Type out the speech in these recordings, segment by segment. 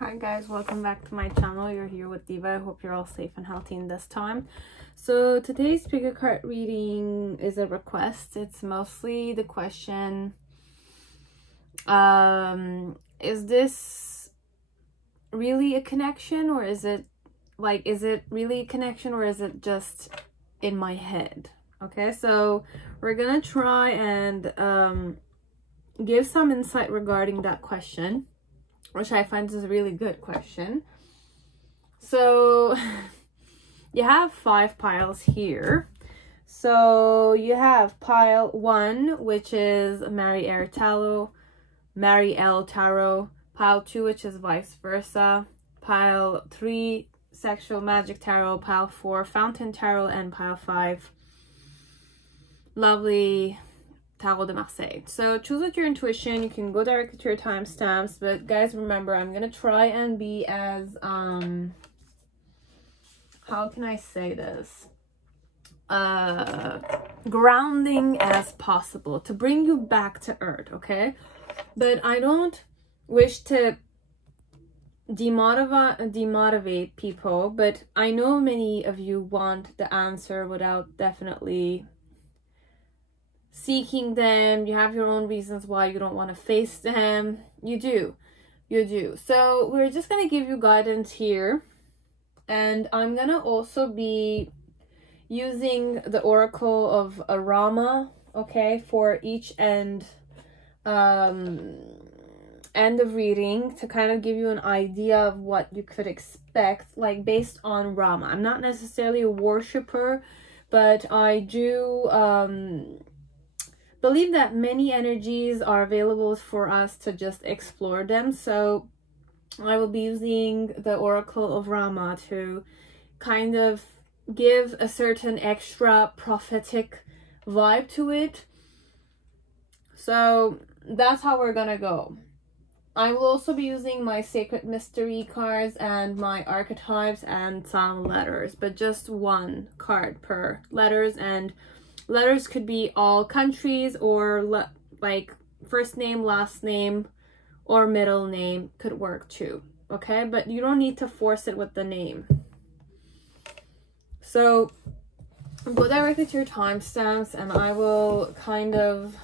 Hi guys, welcome back to my channel. You're here with Diva. I hope you're all safe and healthy in this time. So today's pick a card reading is a request. It's mostly the question, is this really a connection, or is it really a connection, or is it just in my head? Okay, so we're gonna try and give some insight regarding that question, which I find is a really good question. So you have 5 piles here. So you have pile 1, which is Mariel Tarot, pile 2, which is vice versa, pile 3, Sexual Magic Tarot, pile 4, Fountain Tarot, and pile 5, lovely Tarot de Marseille. So choose with your intuition. You can go directly to your timestamps, but guys, remember, I'm gonna try and be as how can I say this, grounding as possible to bring you back to earth, okay? But I don't wish to demotivate people, but I know many of you want the answer without definitely seeking them. You have your own reasons why you don't want to face them. You do. So we're just going to give you guidance here. And I'm going to also be using the Oracle of Rama, okay, for each end of reading to kind of give you an idea of what you could expect, like based on Rama. I'm not necessarily a worshiper, but I do believe that many energies are available for us to just explore them. So I will be using the Oracle of Rama to kind of give a certain extra prophetic vibe to it. So that's how we're gonna go. I will also be using my Sacred Mystery cards and my archetypes and some letters, but just one card per letters, and letters could be all countries or like first name, last name, or middle name could work too, okay? But you don't need to force it with the name. So go directly to your timestamps and I will kind of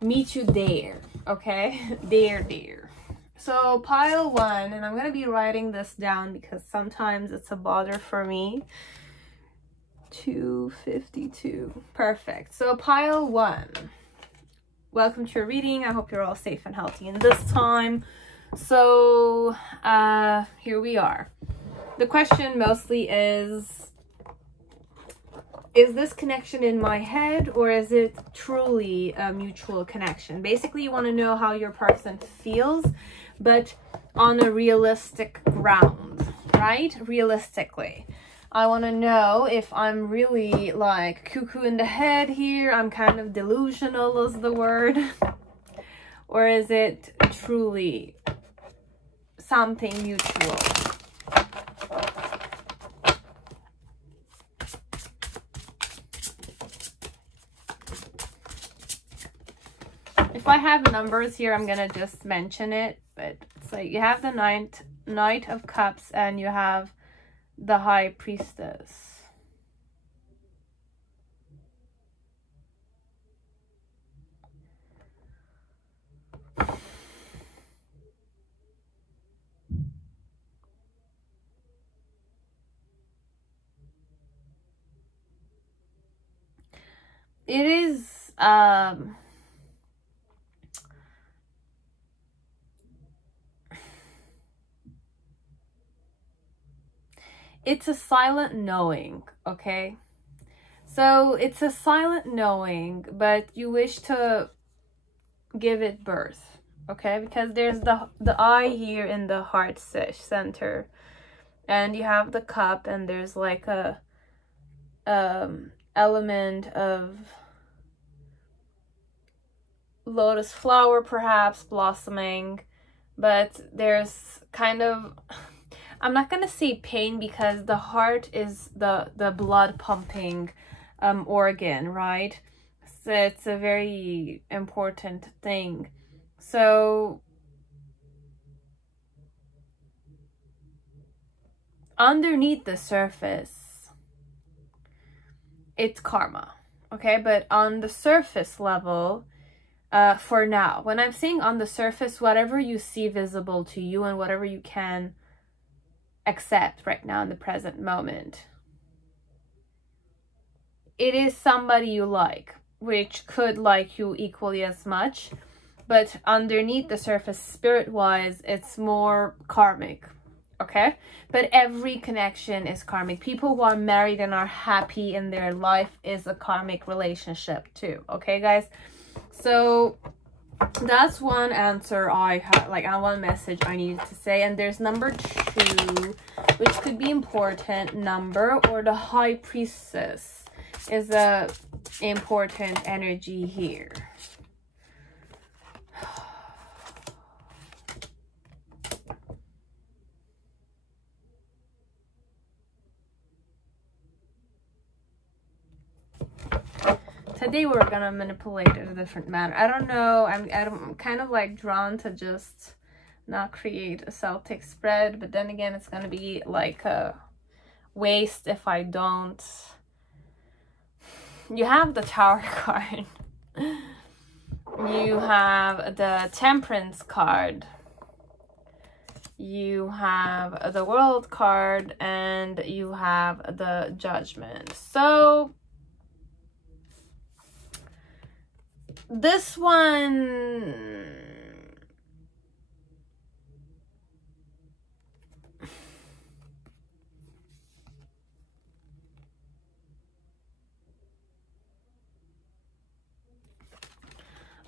meet you there, okay? there. So pile 1, and I'm going to be writing this down because sometimes it's a bother for me. 252. Perfect. So pile 1, welcome to your reading. I hope you're all safe and healthy in this time. So here we are. The question mostly is this connection in my head, or is it truly a mutual connection? Basically, you want to know how your person feels, but on a realistic ground, right? Realistically. I want to know if I'm really like cuckoo in the head here, I'm kind of delusional is the word, or is it truly something mutual? If I have numbers here, I'm gonna just mention it, but it's like you have the Knight of Cups and you have the High Priestess. It is it's a silent knowing, okay? So it's a silent knowing, but you wish to give it birth, okay? Because there's the eye here in the heart center, and you have the cup, and there's like a element of lotus flower perhaps blossoming, but there's kind of, I'm not gonna say pain, because the heart is the blood pumping organ, right? So it's a very important thing. So underneath the surface, it's karma, okay? But on the surface level, for now, when I'm saying on the surface, whatever you see visible to you and whatever you can accept right now in the present moment, it is somebody you like, which could like you equally as much, but underneath the surface, spirit-wise, it's more karmic, okay? But every connection is karmic. People who are married and are happy in their life is a karmic relationship too, okay, guys? So that's one answer I had, like, one message I needed to say. And there's number 2, which could be important number, or the High Priestess is a important energy here. Today we're gonna manipulate it in a different manner. I don't know. I'm kind of like drawn to just not create a Celtic spread, but then again, it's gonna be like a waste if I don't. You have the Tower card. You have the Temperance card. You have the World card, and you have the Judgment. So this one,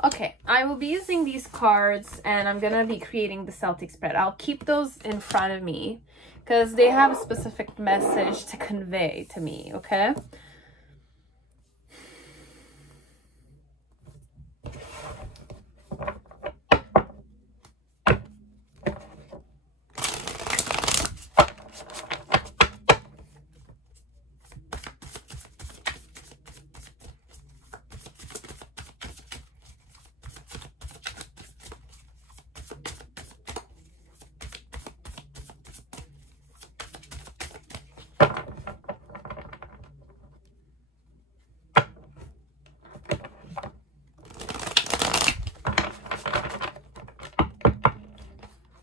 okay, I will be using these cards and I'm gonna be creating the Celtic spread. I'll keep those in front of me because they have a specific message to convey to me, okay?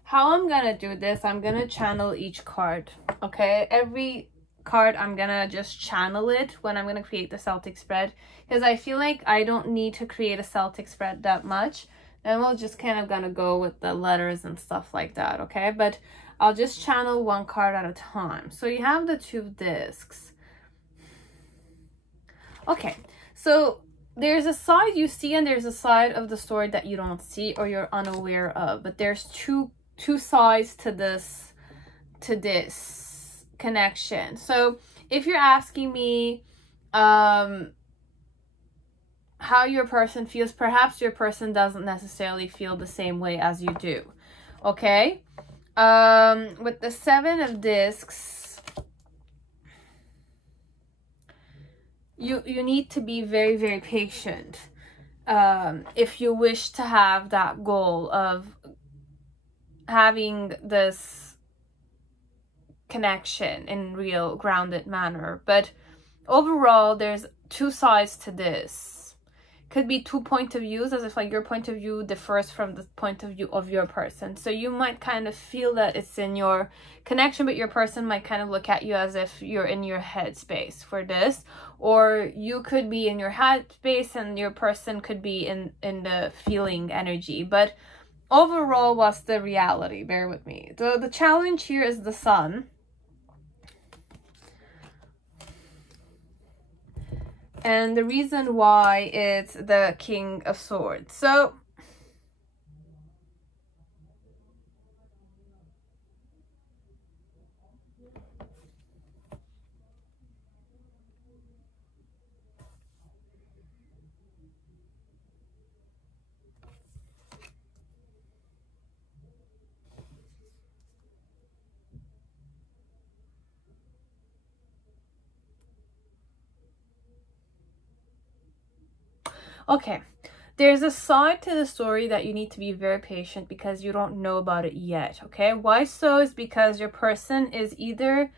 How I'm gonna do this, I'm gonna channel each card, okay? Every card, I'm gonna just channel it when I'm gonna create the Celtic spread, because I feel like I don't need to create a Celtic spread that much. Then we'll just kind of gonna go with the letters and stuff like that, okay? But I'll just channel one card at a time. So you have the 2 discs. Okay, so there's a side you see and there's a side of the story that you don't see or you're unaware of, but there's two sides to this connection. So if you're asking me how your person feels, perhaps your person doesn't necessarily feel the same way as you do, okay? With the 7 of discs, you need to be very, very patient if you wish to have that goal of having this connection in real grounded manner. But overall, there's 2 sides to this. Could be 2 point of views, as if like your point of view differs from the point of view of your person. So you might kind of feel that it's in your connection, but your person might kind of look at you as if you're in your head space for this, or you could be in your head space and your person could be in the feeling energy. But overall, what's the reality? Bear with me. The challenge here is the Sun. And the reason why it's the King of Swords. So okay, there's a side to the story that you need to be very patient because you don't know about it yet, okay? Why so is because your person is either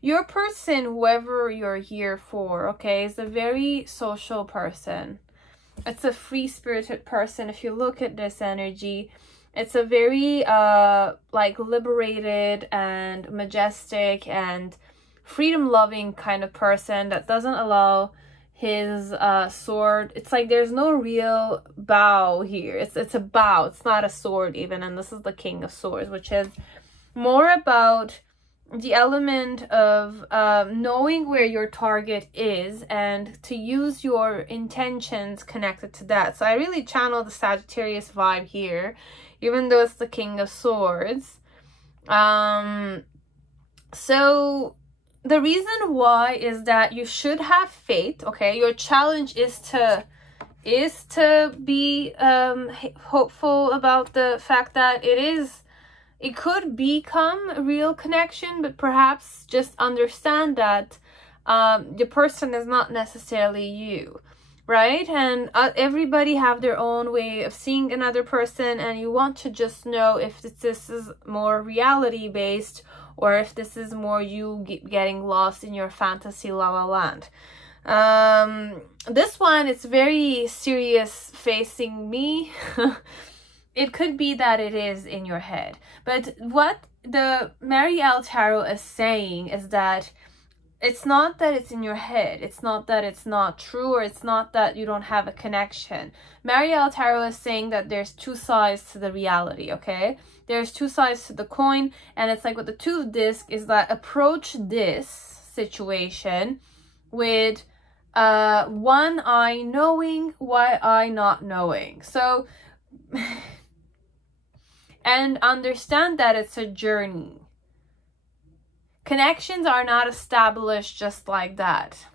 your person, whoever you're here for, okay, is a very social person. It's a free-spirited person. If you look at this energy, it's a very like liberated and majestic and freedom-loving kind of person that doesn't allow his sword. It's like there's no real bow here. It's a bow. It's not a sword even. And this is the King of Swords, which is more about the element of knowing where your target is and to use your intentions connected to that. So I really channel the Sagittarius vibe here, even though it's the King of Swords. So the reason why is that you should have faith, okay? Your challenge is to be hopeful about the fact that it could become a real connection, but perhaps just understand that the person is not necessarily you, right? And everybody have their own way of seeing another person, and you want to just know if this is more reality based or if this is more you getting lost in your fantasy la la land. This one is very serious facing me. It could be that it is in your head. But what the Marielle Tarot is saying is that it's not that it's in your head. It's not that it's not true, or it's not that you don't have a connection. Marielle Tarot is saying that there's two sides to the reality, okay? There's two sides to the coin. And it's like with the Two of Discs is that approach this situation with one eye knowing, one eye not knowing. So... and understand that it's a journey. Connections are not established just like that.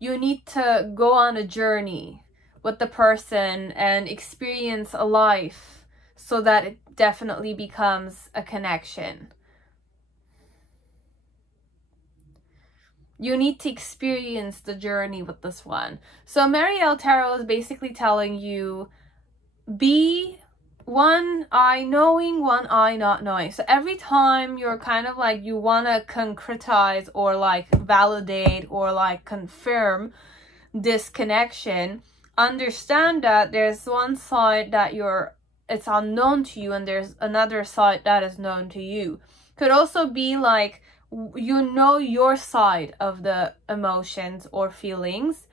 You need to go on a journey with the person and experience a life so that it definitely becomes a connection. You need to experience the journey with this one. So Marielle Tarot is basically telling you, be one eye knowing, one eye not knowing. So every time you're kind of like, you want to concretize or like validate or like confirm this connection, understand that there's one side that it's unknown to you, and there's another side that is known to you. Could also be like, you know your side of the emotions or feelings.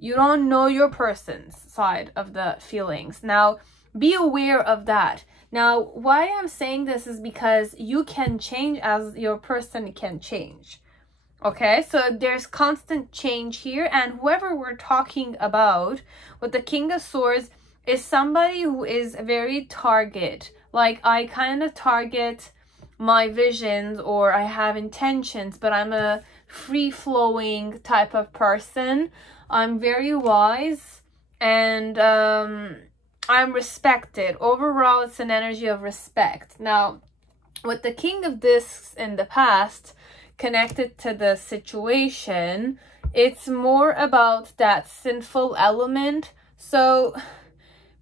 You don't know your person's side of the feelings. Now, be aware of that. Now, why I'm saying this is because you can change as your person can change. Okay, so there's constant change here, and whoever we're talking about with the King of Swords is somebody who is very target. Like, I kind of target my visions, or I have intentions, but I'm a free-flowing type of person. I'm very wise, and I'm respected. Overall, it's an energy of respect. Now, with the King of Discs in the past, connected to the situation, it's more about that sinful element. So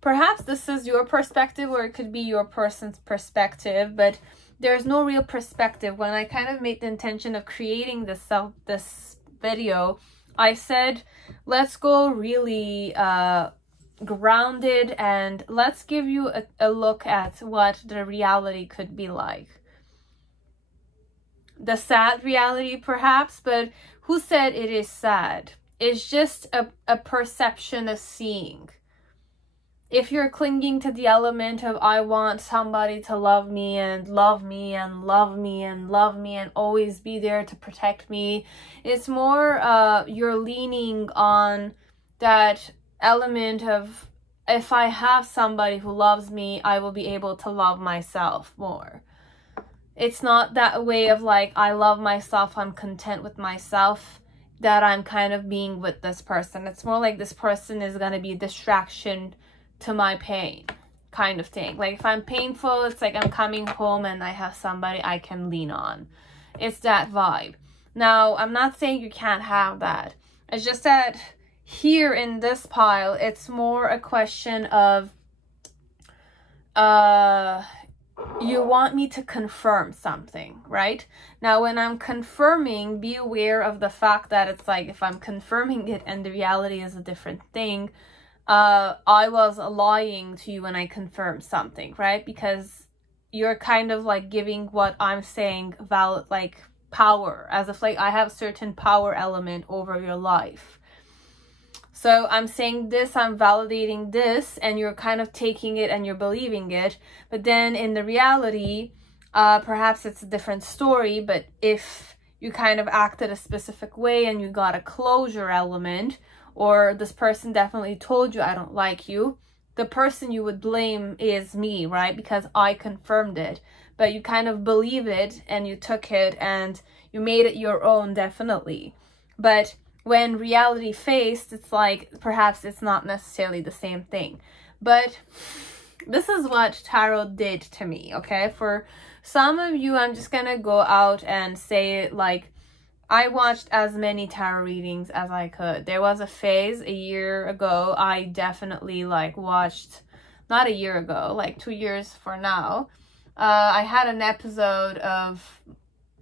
perhaps this is your perspective, or it could be your person's perspective, but there's no real perspective. When I kind of made the intention of creating this video, I said, let's go really grounded, and let's give you a look at what the reality could be like. The sad reality perhaps, but who said it is sad? It's just a perception of seeing. If you're clinging to the element of, I want somebody to love me and love me and love me and love me and always be there to protect me, it's more you're leaning on that element of, if I have somebody who loves me, I will be able to love myself more. It's not that way of like, I love myself, I'm content with myself, that I'm kind of being with this person. It's more like this person is going to be a distraction to my pain. kind of thing. Like if I'm painful, it's like I'm coming home and I have somebody I can lean on. It's that vibe. Now, I'm not saying you can't have that. It's just that here in this pile, it's more a question of you want me to confirm something, right? Now, when I'm confirming, be aware of the fact that it's like if I'm confirming it and the reality is a different thing, I was lying to you when I confirmed something, right? Because you're kind of like giving what I'm saying valid, like power, as if like I have certain power element over your life. So I'm saying this, I'm validating this, and you're kind of taking it and you're believing it. But then in the reality, perhaps it's a different story, but if you kind of acted a specific way and you got a closure element, or this person definitely told you I don't like you, the person you would blame is me, right? Because I confirmed it. But you kind of believe it and you took it and you made it your own, definitely. But when reality faced, it's like perhaps it's not necessarily the same thing. But this is what tarot did to me, okay? For some of you, I'm just gonna go out and say it like, I watched as many tarot readings as I could. There was a phase a year ago, I definitely like watched, not a year ago, like 2 years for now. I had an episode of,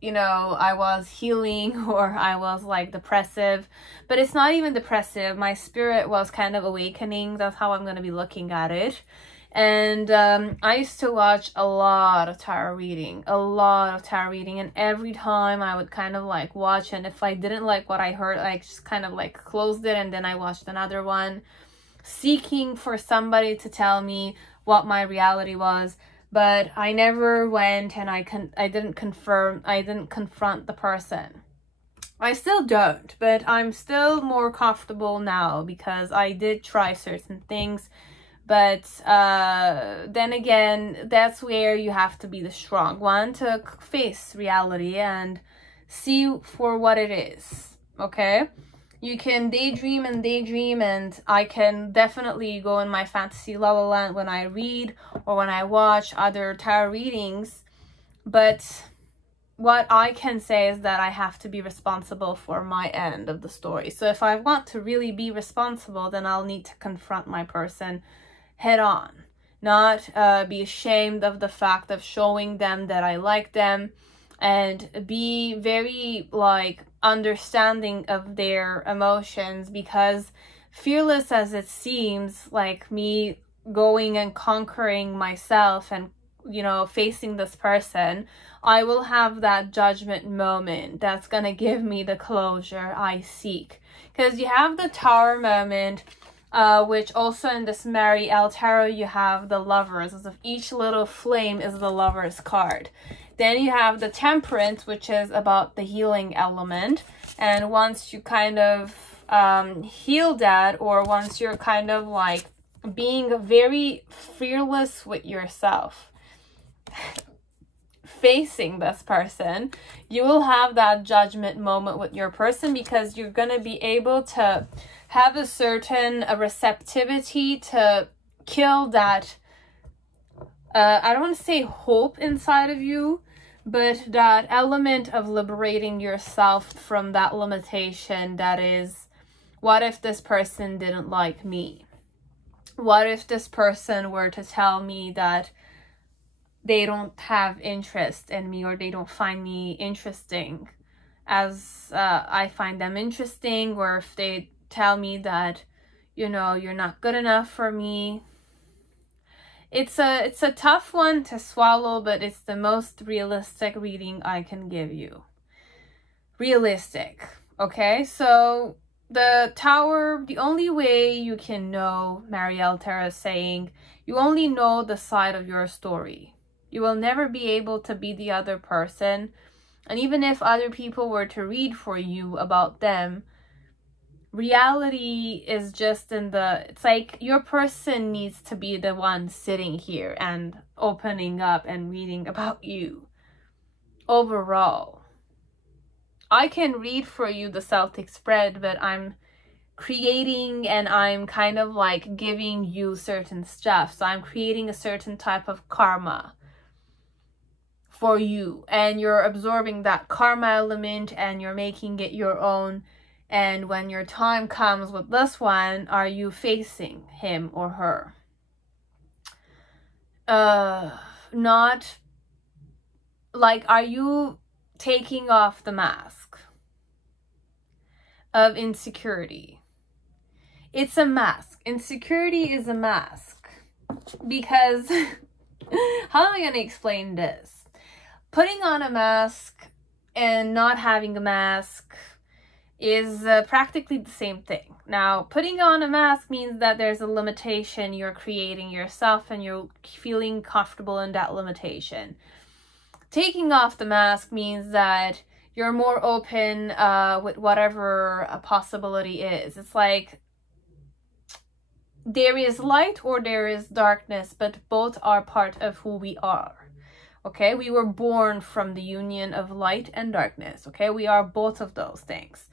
you know, I was healing or I was like depressive, but it's not even depressive. My spirit was kind of awakening. That's how I'm going to be looking at it. And I used to watch a lot of tarot reading, and every time I would kind of like watch, and if I didn't like what I heard, I just kind of like closed it and then I watched another one, seeking for somebody to tell me what my reality was. But I never went and I didn't confront the person. I still don't, but I'm still more comfortable now because I did try certain things. But then again, that's where you have to be the strong one to face reality and see for what it is, okay? You can daydream, and I can definitely go in my fantasy la la land when I read or when I watch other tarot readings. But what I can say is that I have to be responsible for my end of the story. So if I want to really be responsible, then I'll need to confront my person head on, not be ashamed of the fact of showing them that I like them, and be very like understanding of their emotions. Because fearless as it seems, like me going and conquering myself and, you know, facing this person, I will have that judgment moment that's gonna give me the closure I seek. Because you have the Tower moment, which also in this Marielle Tarot, you have the Lovers, as if each little flame is the Lovers card. Then you have the Temperance, which is about the healing element. And once you kind of heal that, or once you're kind of like being very fearless with yourself, facing this person, you will have that judgment moment with your person, because you're going to be able to have a certain receptivity to kill that, I don't want to say hope inside of you, but that element of liberating yourself from that limitation that is, what if this person didn't like me? What if this person were to tell me that they don't have interest in me, or they don't find me interesting as I find them interesting, or if they tell me that, you know, you're not good enough for me. It's a tough one to swallow, but it's the most realistic reading I can give you. Realistic, okay? So the Tower, the only way you can know, Marielle Tarot is saying, you only know the side of your story. You will never be able to be the other person. And even if other people were to read for you about them, reality is just in the, it's like your person needs to be the one sitting here and opening up and reading about you. Overall, I can read for you the Celtic spread, but I'm creating and I'm kind of like giving you certain stuff. So I'm creating a certain type of karma for you, and you're absorbing that karma element and you're making it your own. And when your time comes with this one, are you facing him or her? Not like, are you taking off the mask of insecurity? It's a mask. Insecurity is a mask. Because how am I going to explain this? Putting on a mask and not having a mask is practically the same thing. Now, putting on a mask means that there's a limitation you're creating yourself and you're feeling comfortable in that limitation. Taking off the mask means that you're more open with whatever a possibility is. It's like there is light or there is darkness, but both are part of who we are. Okay, we were born from the union of light and darkness. Okay, we are both of those things.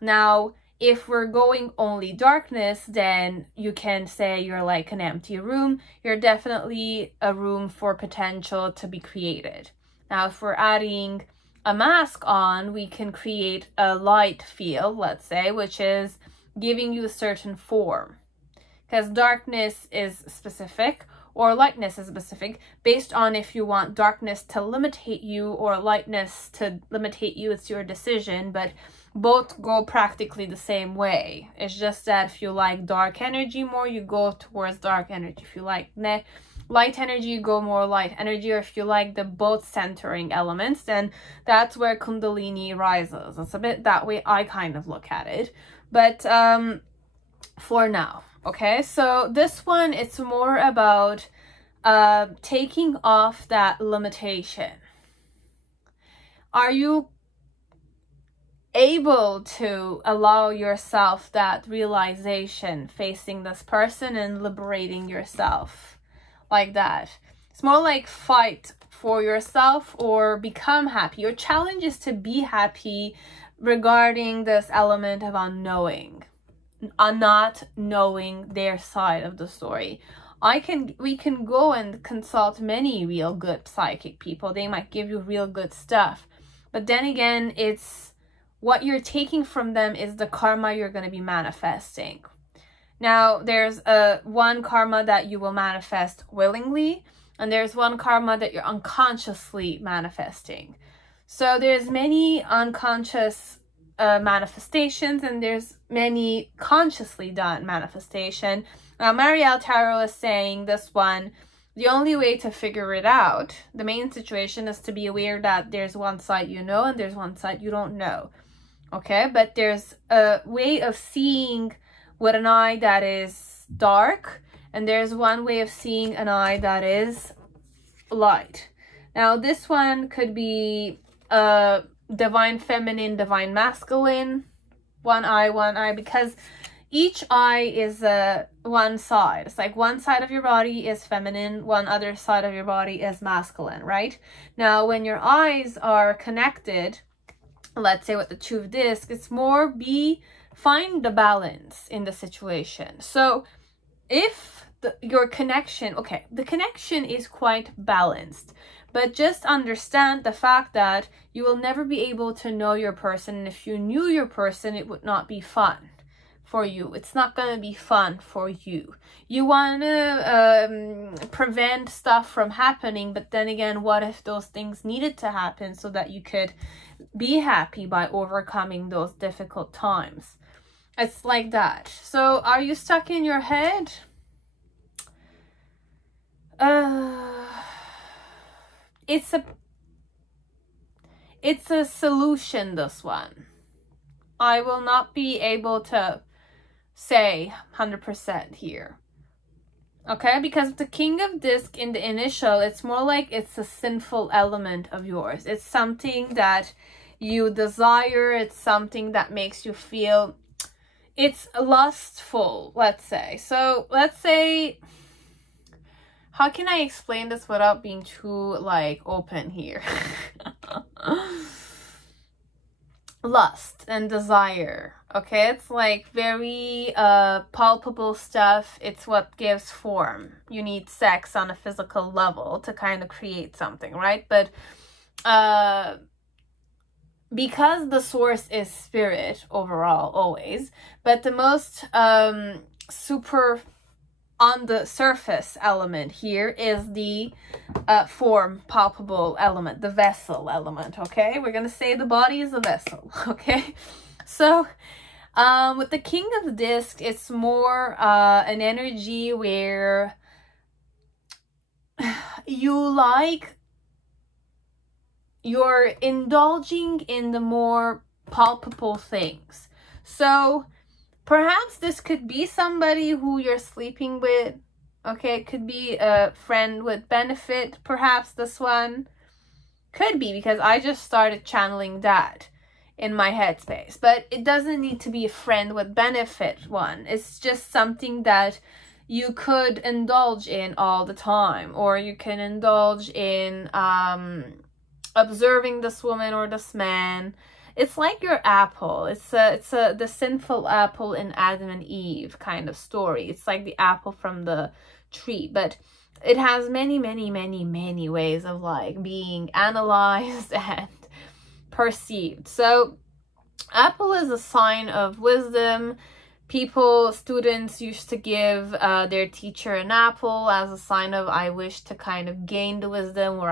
Now, if we're going only darkness, then you can say you're like an empty room. You're definitely a room for potential to be created. Now, if we're adding a mask on, we can create a light field, let's say, which is giving you a certain form. Because darkness is specific or lightness is specific based on if you want darkness to limitate you or lightness to limitate you. It's your decision, but both go practically the same way. It's just that if you like dark energy more, you go towards dark energy. If you like light energy, you go more light energy. Or if you like the both centering elements, then that's where Kundalini rises. It's a bit that way I kind of look at it. But for now, okay, so this one, it's more about taking off that limitation. Are you able to allow yourself that realization facing this person and liberating yourself like that? It's more like fight for yourself or become happy. Your challenge is to be happy regarding this element of unknowing, not knowing their side of the story. We can go and consult many real good psychic people. They might give you real good stuff, but then again, it's what you're taking from them is the karma you're going to be manifesting. Now, there's one karma that you will manifest willingly, and there's one karma that you're unconsciously manifesting. So there's many unconscious manifestations, and there's many consciously done manifestation. Now, Marielle Tarot is saying this one, the only way to figure it out, the main situation, is to be aware that there's one side you know and there's one side you don't know. Okay, but there's a way of seeing with an eye that is dark, and there's one way of seeing an eye that is light. Now, this one could be divine feminine, divine masculine, one eye, because each eye is one side. It's like one side of your body is feminine, one other side of your body is masculine, right? Now, when your eyes are connected, let's say with the truth disc, it's more find the balance in the situation. So if your connection, okay, the connection is quite balanced, but just understand the fact that you will never be able to know your person. And if you knew your person, it would not be fun for you. It's not going to be fun for you. You want to prevent stuff from happening, but then again, what if those things needed to happen so that you could be happy by overcoming those difficult times? It's like that. So are you stuck in your head? It's a solution, this one. I will not be able to say 100% here. Okay, because the King of Disc in the initial, it's more like it's a sinful element of yours. It's something that you desire. It's something that makes you feel, it's lustful, let's say. So let's say, how can I explain this without being too like open here? lust and desire. Okay, it's like very palpable stuff. It's what gives form. You need sex on a physical level to kind of create something, right? But because the source is spirit overall, always, but the most super on the surface element here is the form, palpable element, the vessel element. Okay, we're gonna say the body is a vessel. Okay, so with the King of Discs, it's more an energy where you're indulging in the more palpable things. So perhaps this could be somebody who you're sleeping with. Okay, it could be a friend with benefit. Perhaps this one could be, because I just started channeling that in my headspace. But it doesn't need to be a friend with benefit one. It's just something that you could indulge in all the time, or you can indulge in observing this woman or this man. It's like your apple. It's the sinful apple in Adam and Eve kind of story. It's like the apple from the tree, but it has many, many, many, many ways of like being analyzed and perceived. So apple is a sign of wisdom. Students used to give their teacher an apple as a sign of, I wish to kind of gain the wisdom, or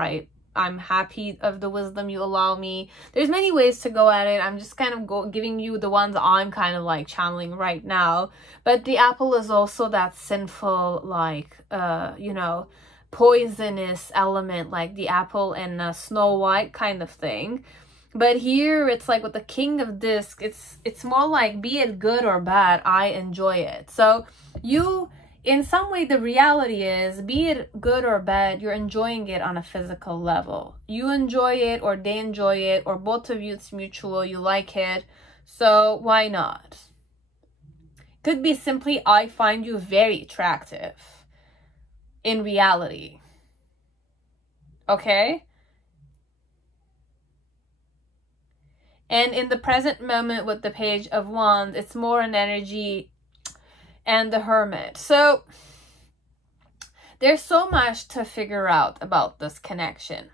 I'm happy of the wisdom you allow me. There's many ways to go at it. I'm just kind of giving you the ones I'm kind of like channeling right now. But the apple is also that sinful, like, you know, poisonous element, like the apple in Snow White kind of thing. But here it's like with the King of Discs, it's more like, be it good or bad, I enjoy it. So you, in some way, the reality is, be it good or bad, you're enjoying it on a physical level. You enjoy it, or they enjoy it, or both of you, it's mutual, you like it. So why not? Could be simply, I find you very attractive in reality. Okay? And in the present moment with the Page of Wands, it's more an energy and the Hermit. So there's so much to figure out about this connection.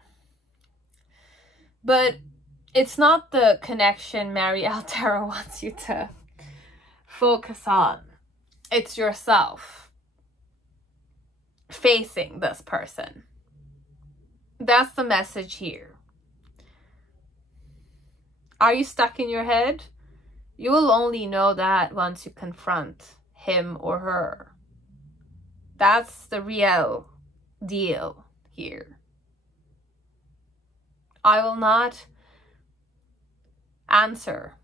But it's not the connection Marielle Tarot wants you to focus on. It's yourself facing this person. That's the message here. Are you stuck in your head? You will only know that once you confront him or her. That's the real deal here. I will not answer,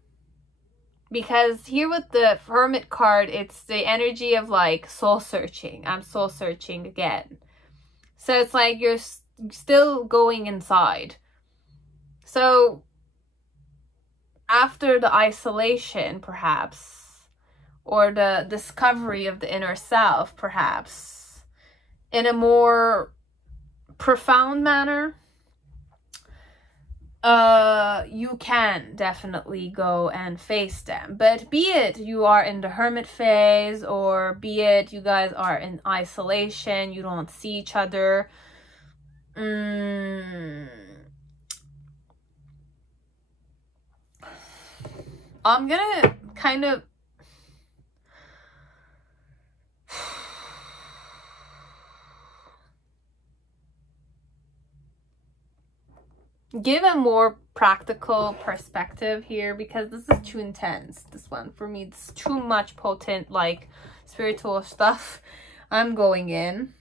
because here with the Hermit card, it's the energy of like soul searching. I'm soul searching again. So it's like you're still going inside. So after the isolation, perhaps, or the discovery of the inner self, perhaps, in a more profound manner, you can definitely go and face them. But be it you are in the hermit phase, or be it you guys are in isolation, you don't see each other, I'm gonna kind of give a more practical perspective here, because this is too intense. This one for me, it's too much potent, like spiritual stuff I'm going in.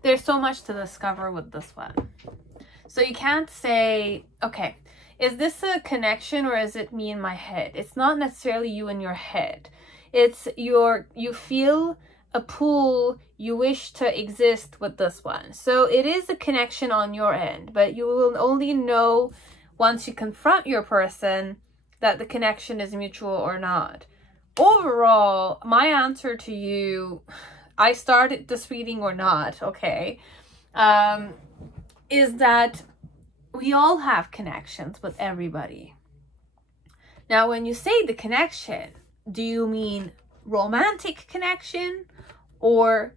There's so much to discover with this one. So you can't say, okay, is this a connection or is it me in my head? It's not necessarily you in your head. It's you feel a pull, you wish to exist with this one. So it is a connection on your end, but you will only know once you confront your person that the connection is mutual or not. Overall, my answer to you, I started this reading or not, okay, is that we all have connections with everybody. Now, when you say the connection, do you mean romantic connection or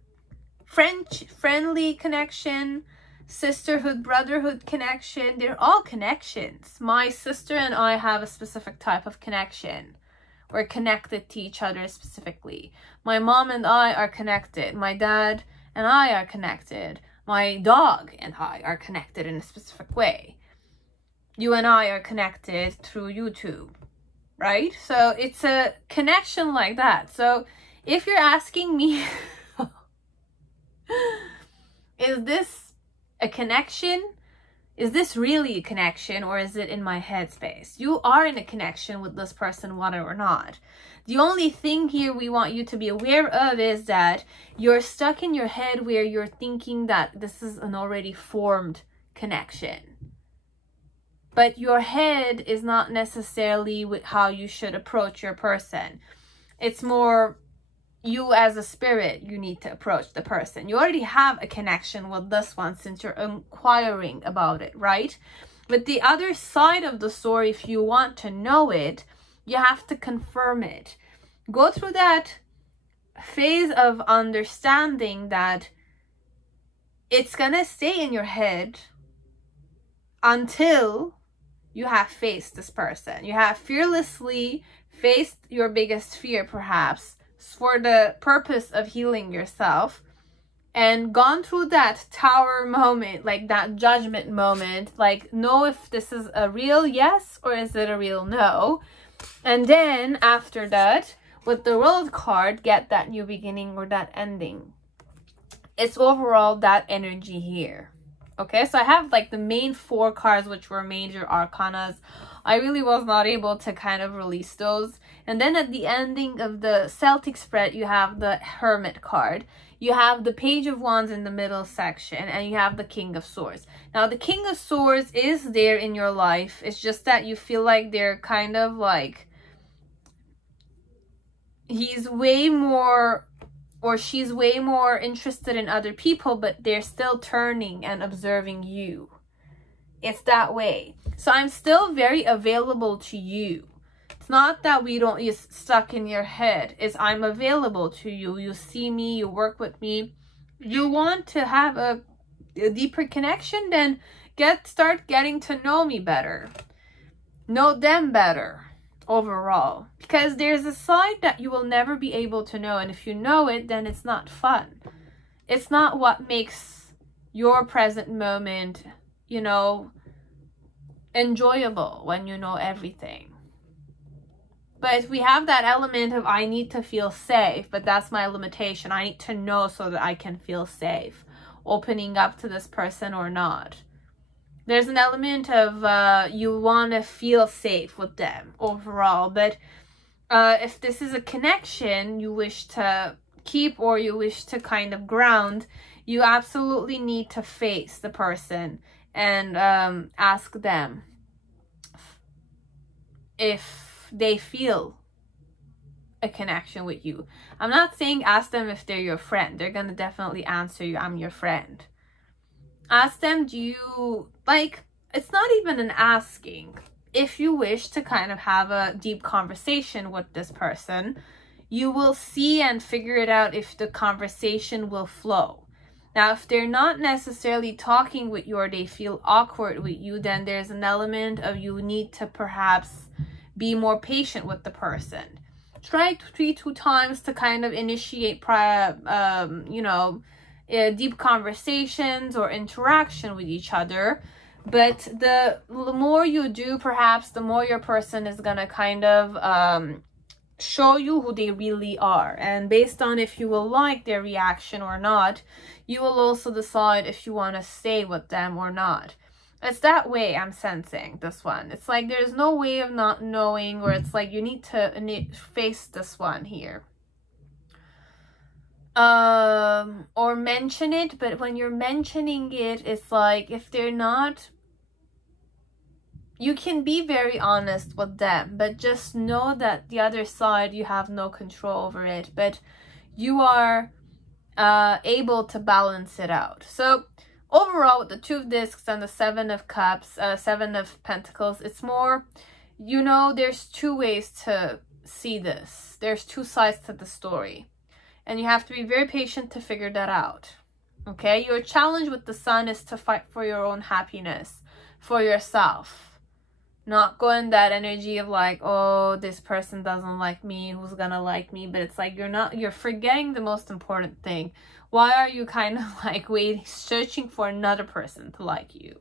friendly connection, sisterhood, brotherhood connection? They're all connections. My sister and I have a specific type of connection. We're connected to each other specifically. My mom and I are connected. My dad and I are connected. My dog and I are connected in a specific way. You and I are connected through YouTube, right? So it's a connection like that. So if you're asking me, is this a connection? Is this really a connection, or is it in my headspace? You are in a connection with this person, whether or not. The only thing here we want you to be aware of is that you're stuck in your head where you're thinking that this is an already formed connection. But your head is not necessarily with how you should approach your person. It's more you as a spirit, you need to approach the person. You already have a connection with this one since you're inquiring about it, right? But the other side of the story, if you want to know it, you have to confirm it. Go through that phase of understanding that it's gonna stay in your head until you have faced this person. You have fearlessly faced your biggest fear, perhaps, for the purpose of healing yourself, and gone through that tower moment, like that judgment moment, like know if this is a real yes or is it a real no. And then after that, with the World card, get that new beginning or that ending. It's overall that energy here. Okay, so I have like the main 4 cards, which were major arcanas. I really was not able to kind of release those. And then at the ending of the Celtic spread, you have the Hermit card. You have the Page of Wands in the middle section, and you have the King of Swords. Now, the King of Swords is there in your life. It's just that you feel like they're kind of like, he's way more, or she's way more interested in other people, but they're still turning and observing you. It's that way. So I'm still very available to you. It's not that we don't, you're stuck in your head. It's I'm available to you. You see me, you work with me. You want to have a deeper connection, then start getting to know me better. Know them better overall. Because there's a side that you will never be able to know. And if you know it, then it's not fun. It's not what makes your present moment, you know, enjoyable when you know everything. But we have that element of I need to feel safe, but that's my limitation. I need to know so that I can feel safe opening up to this person or not. There's an element of you want to feel safe with them overall, but if this is a connection you wish to keep or you wish to kind of ground, you absolutely need to face the person and ask them if they feel a connection with you. I'm not saying ask them if they're your friend. They're gonna definitely answer you, I'm your friend. Ask them, do you, like, it's not even an asking. If you wish to kind of have a deep conversation with this person, you will see and figure it out if the conversation will flow. Now, if they're not necessarily talking with you or they feel awkward with you, then there's an element of you need to perhaps be more patient with the person. Try 2 times to kind of initiate deep conversations or interaction with each other. But the more you do, perhaps the more your person is gonna kind of show you who they really are. And based on if you will like their reaction or not, you will also decide if you want to stay with them or not. It's that way I'm sensing this one. It's like there's no way of not knowing, or it's like you need to face this one here. Or mention it, but when you're mentioning it, it's like if they're not, you can be very honest with them, but just know that the other side, you have no control over it, but you are able to balance it out. So overall, with the 2 of Discs and the 7 of Cups, 7 of Pentacles, it's more, you know, there's 2 ways to see this. There's 2 sides to the story. And you have to be very patient to figure that out. Okay? Your challenge with the Sun is to fight for your own happiness, for yourself. Not go in that energy of like, oh, this person doesn't like me, who's gonna like me? But it's like you're forgetting the most important thing. Why are you kind of like searching for another person to like you?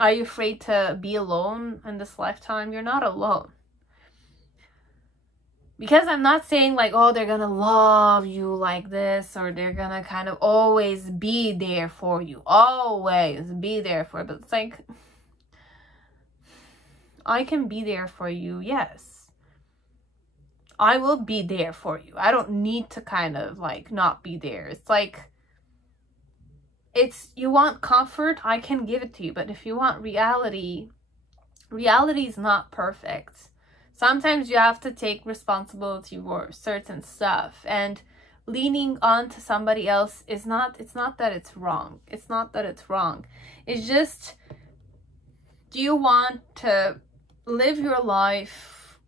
Are you afraid to be alone in this lifetime? You're not alone. Because I'm not saying like, oh, they're gonna love you like this, or they're gonna kind of always be there for you. Always be there for you. But it's like, I can be there for you, yes. I will be there for you. I don't need to kind of like not be there. It's like, you want comfort, I can give it to you. But if you want reality, reality is not perfect. Sometimes you have to take responsibility for certain stuff, and leaning on to somebody else is not, it's not that it's wrong. It's not that it's wrong. It's just, do you want to live your life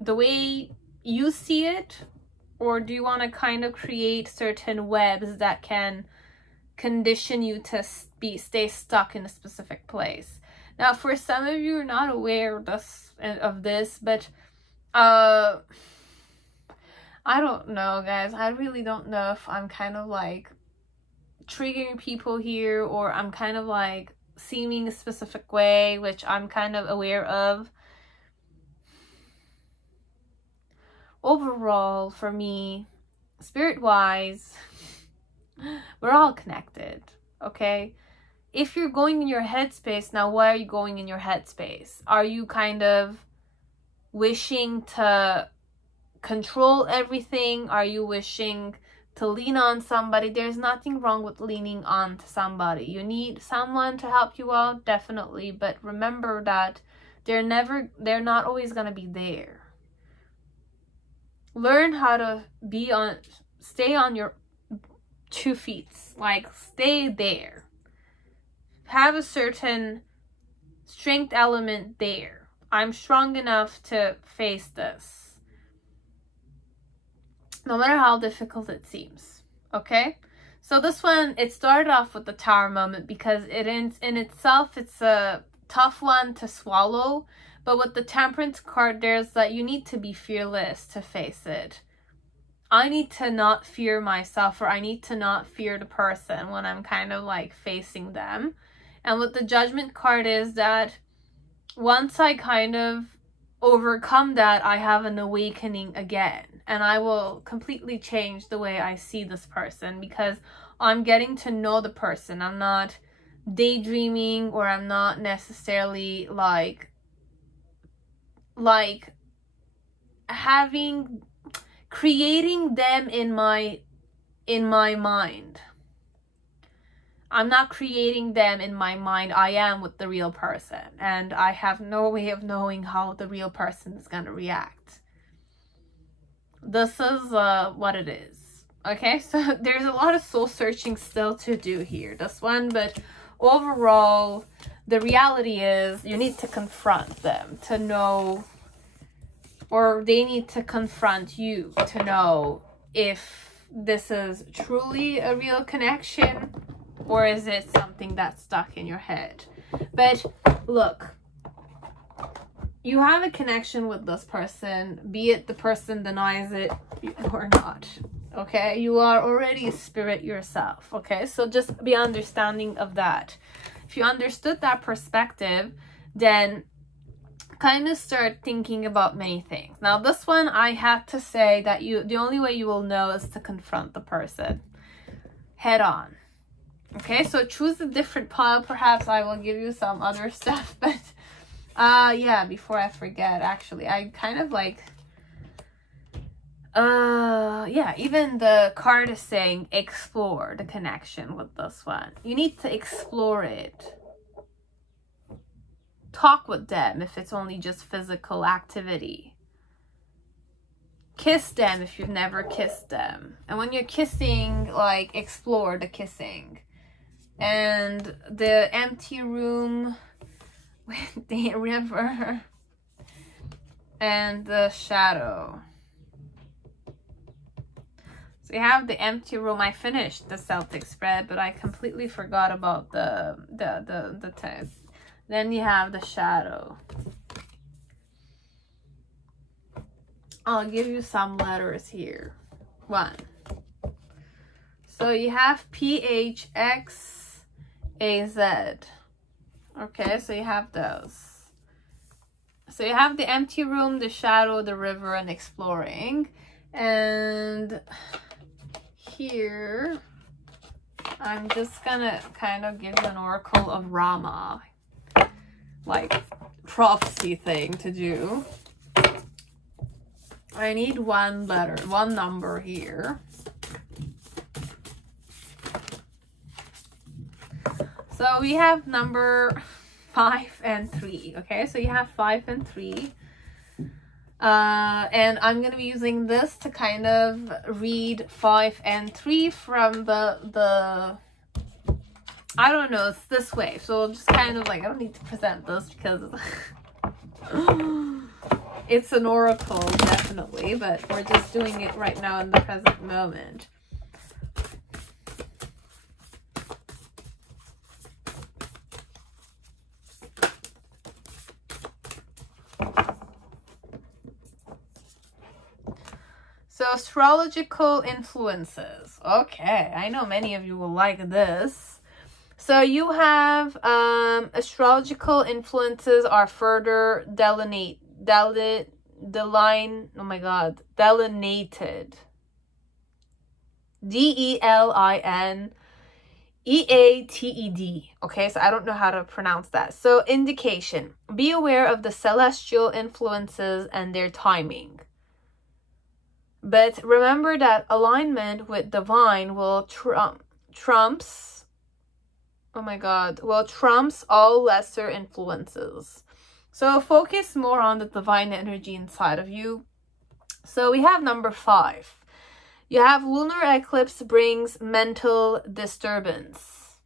the way you see it, or do you want to kind of create certain webs that can condition you to stay stuck in a specific place? Now, for some of you, you're not aware of this, but I don't know, guys. I really don't know if I'm kind of like triggering people here, or I'm kind of like seeming a specific way, which I'm kind of aware of. Overall, for me, spirit-wise, we're all connected, okay? If you're going in your headspace, now why are you going in your headspace? Are you kind of wishing to control everything? Are you wishing to lean on somebody? There's nothing wrong with leaning on to somebody. You need someone to help you out, definitely, but remember that they're not always going to be there. Learn how to stay on your 2 feet, like stay there. Have a certain strength element there. I'm strong enough to face this, no matter how difficult it seems. Okay? So this one, it started off with the Tower moment because in itself, it's a tough one to swallow. But with the Temperance card, there's that you need to be fearless to face it. I need to not fear myself, or I need to not fear the person when I'm kind of like facing them. And what the Judgment card is that once I kind of overcome that, I have an awakening again. And I will completely change the way I see this person, because I'm getting to know the person. I'm not daydreaming, or I'm not necessarily creating them in my mind. I'm not creating them in my mind. I am with the real person, and I have no way of knowing how the real person is going to react. This is what it is. Okay, so there's a lot of soul searching still to do here, this one, but overall, the reality is you need to confront them to know, or they need to confront you to know if this is truly a real connection, or is it something that's stuck in your head? But look, you have a connection with this person, be it the person denies it or not. Okay, you are already a spirit yourself. Okay, so just be understanding of that. If you understood that perspective, then kind of start thinking about many things. Now, this one, I have to say that the only way you will know is to confront the person head on. Okay, so choose a different pile. Perhaps I will give you some other stuff, but yeah, before I forget, actually, I kind of like, yeah, even the card is saying explore the connection with this one. You need to explore it. Talk with them if it's only just physical activity. Kiss them if you've never kissed them. And when you're kissing, like, explore the kissing. And the empty room with the river and the shadow. So you have the empty room. I finished the Celtic spread, but I completely forgot about the text. Then you have the shadow. I'll give you some letters here. 1. So you have PHXAZ. Okay, so you have those. So you have the empty room, the shadow, the river, and exploring. And here, I'm just gonna kind of give you an oracle of Rama. Like, prophecy thing to do. I need one letter, one number here. So we have number 5 and 3. Okay, so you have 5 and 3. And I'm going to be using this to kind of read 5 and 3 from the I don't know, it's this way. So I'll just kind of like, I don't need to present this because it's an oracle, definitely, but we're just doing it right now in the present moment. So astrological influences. Okay, I know many of you will like this. So you have astrological influences are further delineated. DELINEATED. Okay, so I don't know how to pronounce that. So indication. Be aware of the celestial influences and their timing. But remember that alignment with divine will trumps all lesser influences. So focus more on the divine energy inside of you. So we have number 5. You have lunar eclipse brings mental disturbance.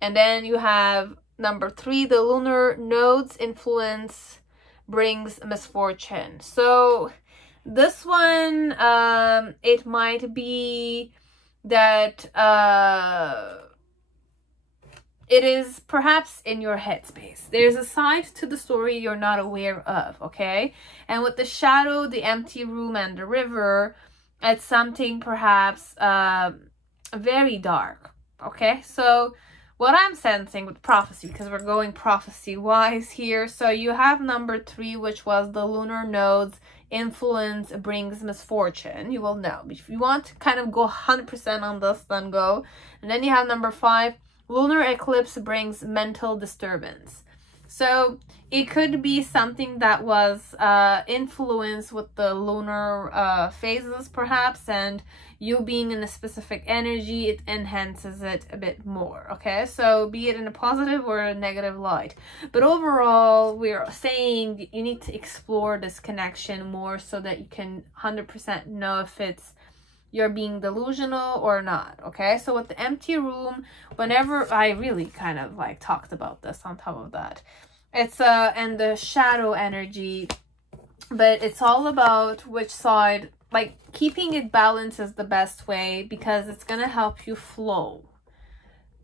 And then you have number 3, the lunar nodes influence brings misfortune. So this one, it might be that it is perhaps in your headspace. There's a side to the story you're not aware of, okay? And with the shadow, the empty room, and the river, it's something perhaps very dark, okay? So what I'm sensing with prophecy, because we're going prophecy-wise here, so you have number 3, which was the lunar nodes influence brings misfortune. You will know. If you want to kind of go 100% on this, then go. And then you have number 5, lunar eclipse brings mental disturbance. So it could be something that was influenced with the lunar phases perhaps, and you being in a specific energy, it enhances it a bit more, okay? So be it in a positive or a negative light. But overall, we're saying you need to explore this connection more so that you can 100% know if it's you're being delusional or not, okay? So with the empty room, whenever I really kind of like talked about this on top of that, it's and the shadow energy, but it's all about which side, like keeping it balanced is the best way because it's gonna help you flow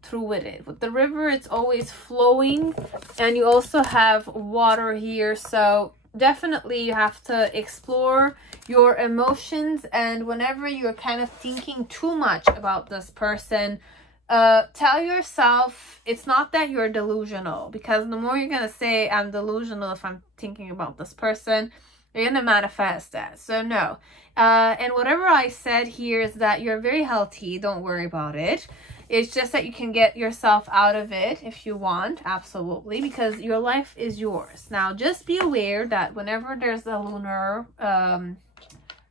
through with it. With the river, it's always flowing, and you also have water here, so definitely you have to explore your emotions. And whenever you're kind of thinking too much about this person, tell yourself it's not that you're delusional, because the more you're gonna say I'm delusional if I'm thinking about this person, You're gonna manifest that. So no. And whatever I said here is that you're very healthy. Don't worry about it. It's just that you can get yourself out of it if you want, absolutely, because your life is yours. Now, just be aware that whenever there's a lunar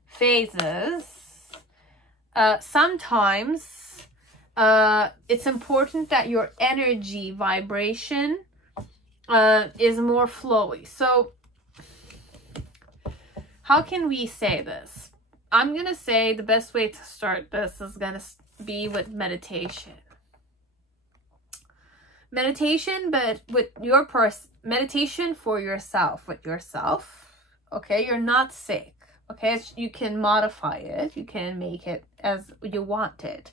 phases, sometimes it's important that your energy vibration is more flowy. So how can we say this? I'm gonna say the best way to start this is gonna be with meditation. Meditation, but with your meditation for yourself, with yourself. Okay, you're not sick. Okay, you can modify it. You can make it as you want it.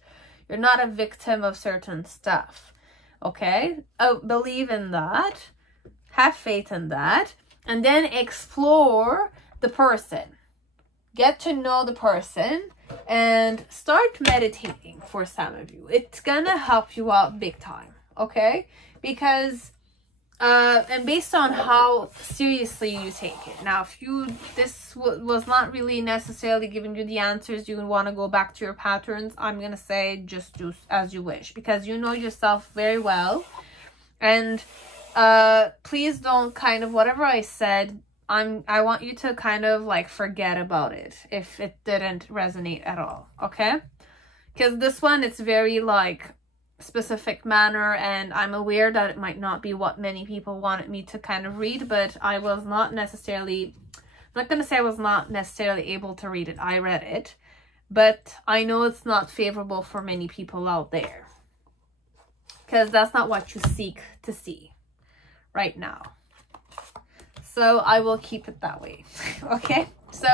You're not a victim of certain stuff. Okay, believe in that. Have faith in that. And then explore the person. Get to know the person and start meditating for some of you. It's gonna help you out big time. Okay, because and based on how seriously you take it. Now, if this was not really necessarily giving you the answers, you want to go back to your patterns, I'm gonna say just do as you wish, because you know yourself very well. And please don't kind of, whatever I said, I want you to kind of like forget about it if it didn't resonate at all. Okay, because this one, it's very like specific manner, and I'm aware that it might not be what many people wanted me to kind of read, but I was not necessarily, I'm not going to say I was not necessarily able to read it. I read it, but I know it's not favorable for many people out there, because that's not what you seek to see right now. So I will keep it that way. Okay, so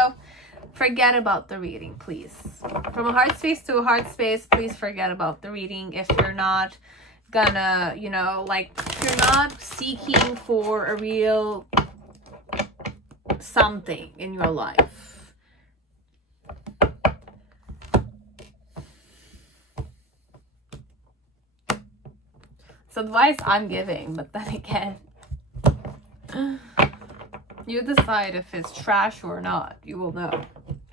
forget about the reading, please. From a heart space to a heart space, please forget about the reading if you're not gonna, you know, like, if you're not seeking for a real something in your life. It's advice I'm giving, but then again, you decide if it's trash or not. You will know.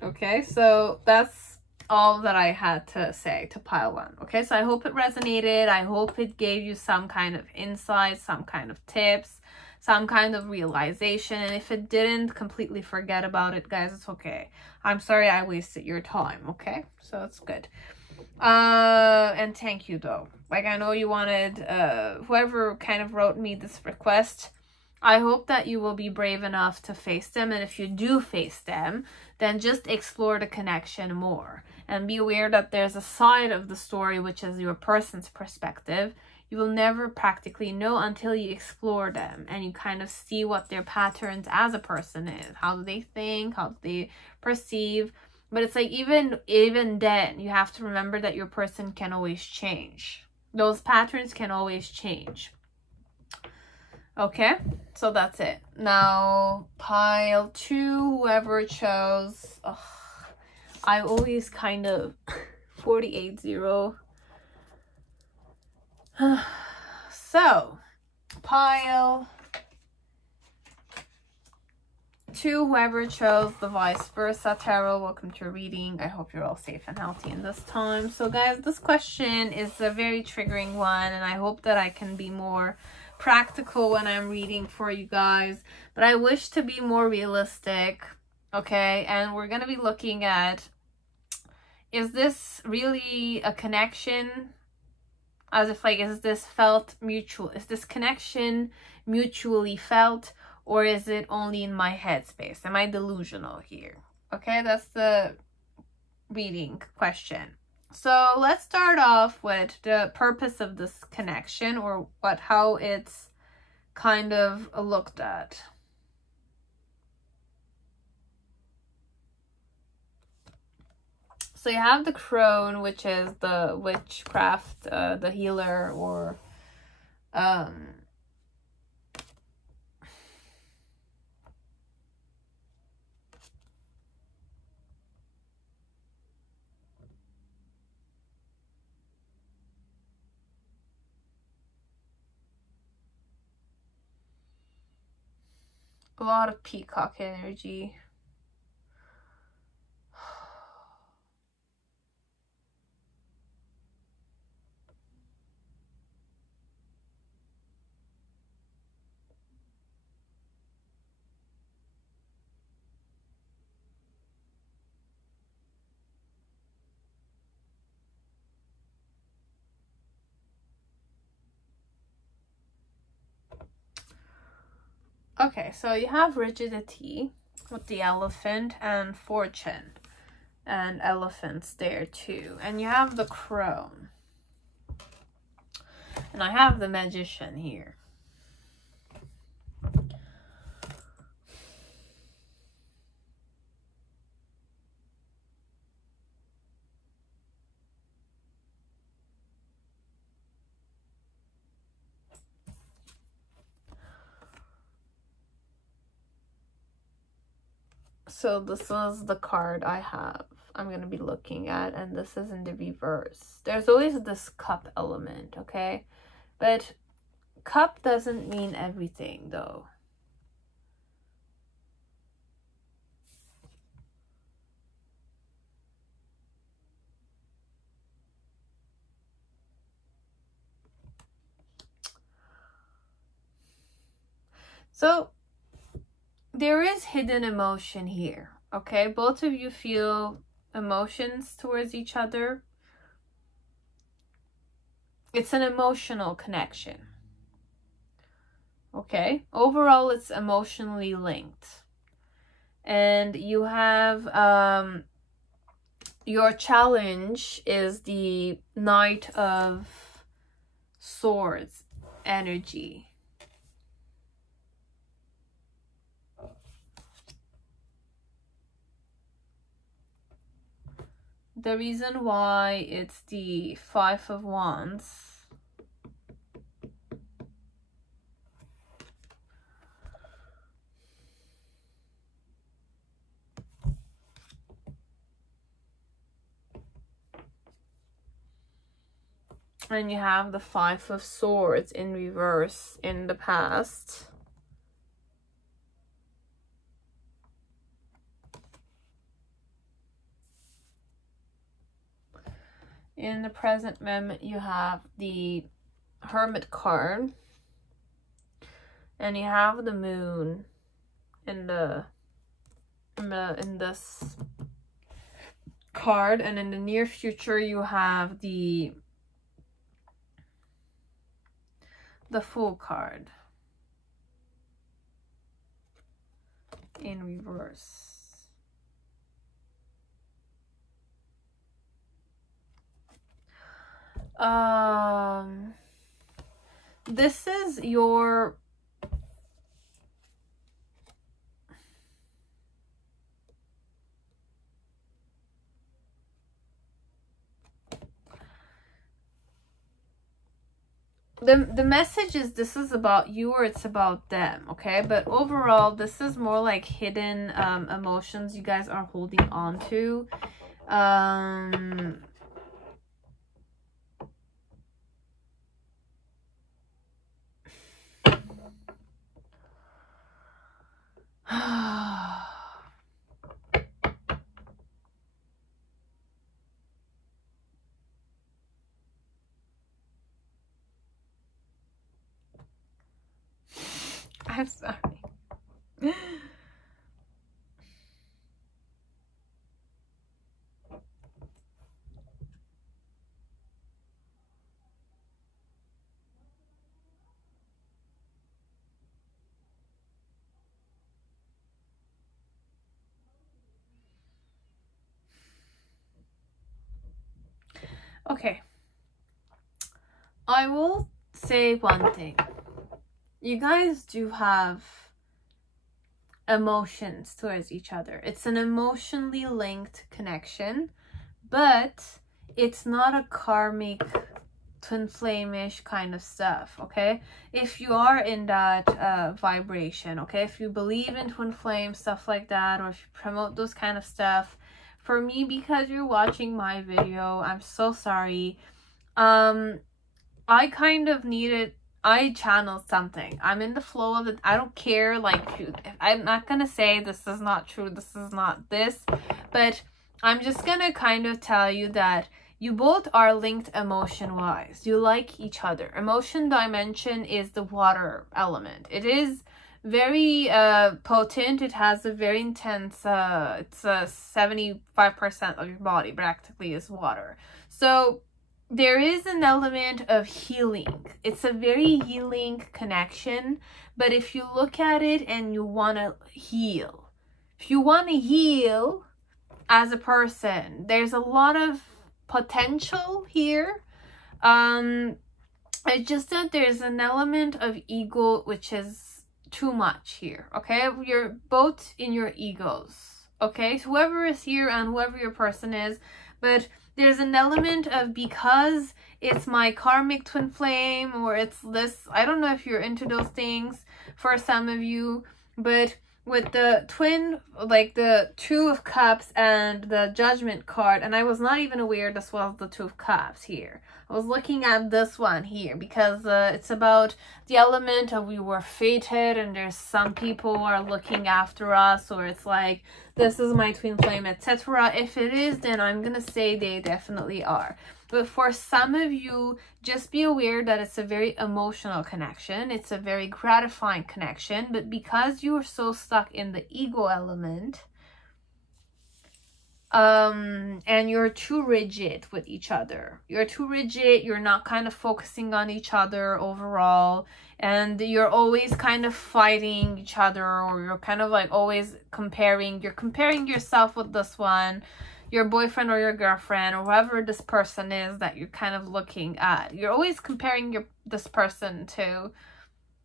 Okay, so that's all that I had to say to pile one. Okay, so I hope it resonated. I hope it gave you some kind of insight, some kind of tips, some kind of realization. And if it didn't, completely forget about it, guys. It's okay. I'm sorry I wasted your time. Okay, so it's good. And thank you, though. Like, I know you wanted, whoever kind of wrote me this request, I hope that you will be brave enough to face them. And if you do face them, then just explore the connection more. And be aware that there's a side of the story, which is your person's perspective. You will never practically know until you explore them and you kind of see what their patterns as a person is. How do they think? How do they perceive? But it's like, even then, you have to remember that your person can always change. Those patterns can always change. Okay, so that's it. Now, pile 2, whoever chose. Ugh, I always kind of 48-0. So, pile 2, whoever chose the vice versa tarot, welcome to your reading. I hope you're all safe and healthy in this time. So, guys, this question is a very triggering one, and I hope that I can be more practical when I'm reading for you guys, but I wish to be more realistic. Okay, and we're gonna be looking at, is this really a connection? As if like, is this felt mutual? Is this connection mutually felt, or is it only in my headspace? Am I delusional here? Okay, that's the reading question. So let's start off with the purpose of this connection, or how it's kind of looked at. So you have the crone, which is the witchcraft, the healer, or a lot of peacock energy. Okay, so you have rigidity with the elephant and fortune and elephants there too. And you have the crone. And I have the magician here. So this is the card I have. I'm going to be looking at, and this is in the reverse. There's always this cup element, okay? But cup doesn't mean everything, though. So there is hidden emotion here, okay? Both of you feel emotions towards each other. It's an emotional connection, okay? Overall, it's emotionally linked. And you have, your challenge is the Knight of Swords energy. The reason why it's the Five of Wands and you have the Five of Swords in reverse in the past. In the present moment, you have the Hermit card, and you have the Moon in this card, and in the near future, you have the Fool card in reverse. This is your the message is this is about you or it's about them, okay? But overall, this is more like hidden emotions you guys are holding on to. I'm sorry. Okay. I will say one thing. You guys do have emotions towards each other. It's an emotionally linked connection, but it's not a karmic twin flame-ish kind of stuff, okay? If you are in that vibration, okay? If you believe in twin flame, stuff like that, or if you promote those kind of stuff, for me, because you're watching my video, I'm so sorry. I kind of needed, I channeled something. I'm in the flow of it. I don't care, like, I'm not gonna say this is not true, this is not this, but I'm just gonna kind of tell you that you both are linked emotion-wise. You like each other. Emotion dimension is the water element. It is very potent. It has a very intense, it's 75% of your body practically is water. So there is an element of healing. It's a very healing connection. But if you look at it and you want to heal, if you want to heal as a person, there's a lot of potential here. It's just that there's an element of ego which is too much here, okay? You're both in your egos, okay? Whoever is here and whoever your person is, but there's an element of, because it's my karmic twin flame, or it's this, I don't know if you're into those things for some of you, but with the twin, like the Two of Cups and the Judgment card, and I was not even aware this was the Two of Cups here. I was looking at this one here because it's about the element of we were fated and there's some people who are looking after us, or it's like, this is my twin flame, etc. If it is, then I'm gonna say they definitely are. But for some of you, just be aware that it's a very emotional connection. It's a very gratifying connection. But because you are so stuck in the ego element, and you're too rigid with each other. You're too rigid. You're not kind of focusing on each other overall. And you're always kind of fighting each other, or you're kind of like always comparing. You're comparing yourself with this one, your boyfriend or your girlfriend, or whoever this person is that you're kind of looking at. You're always comparing this person to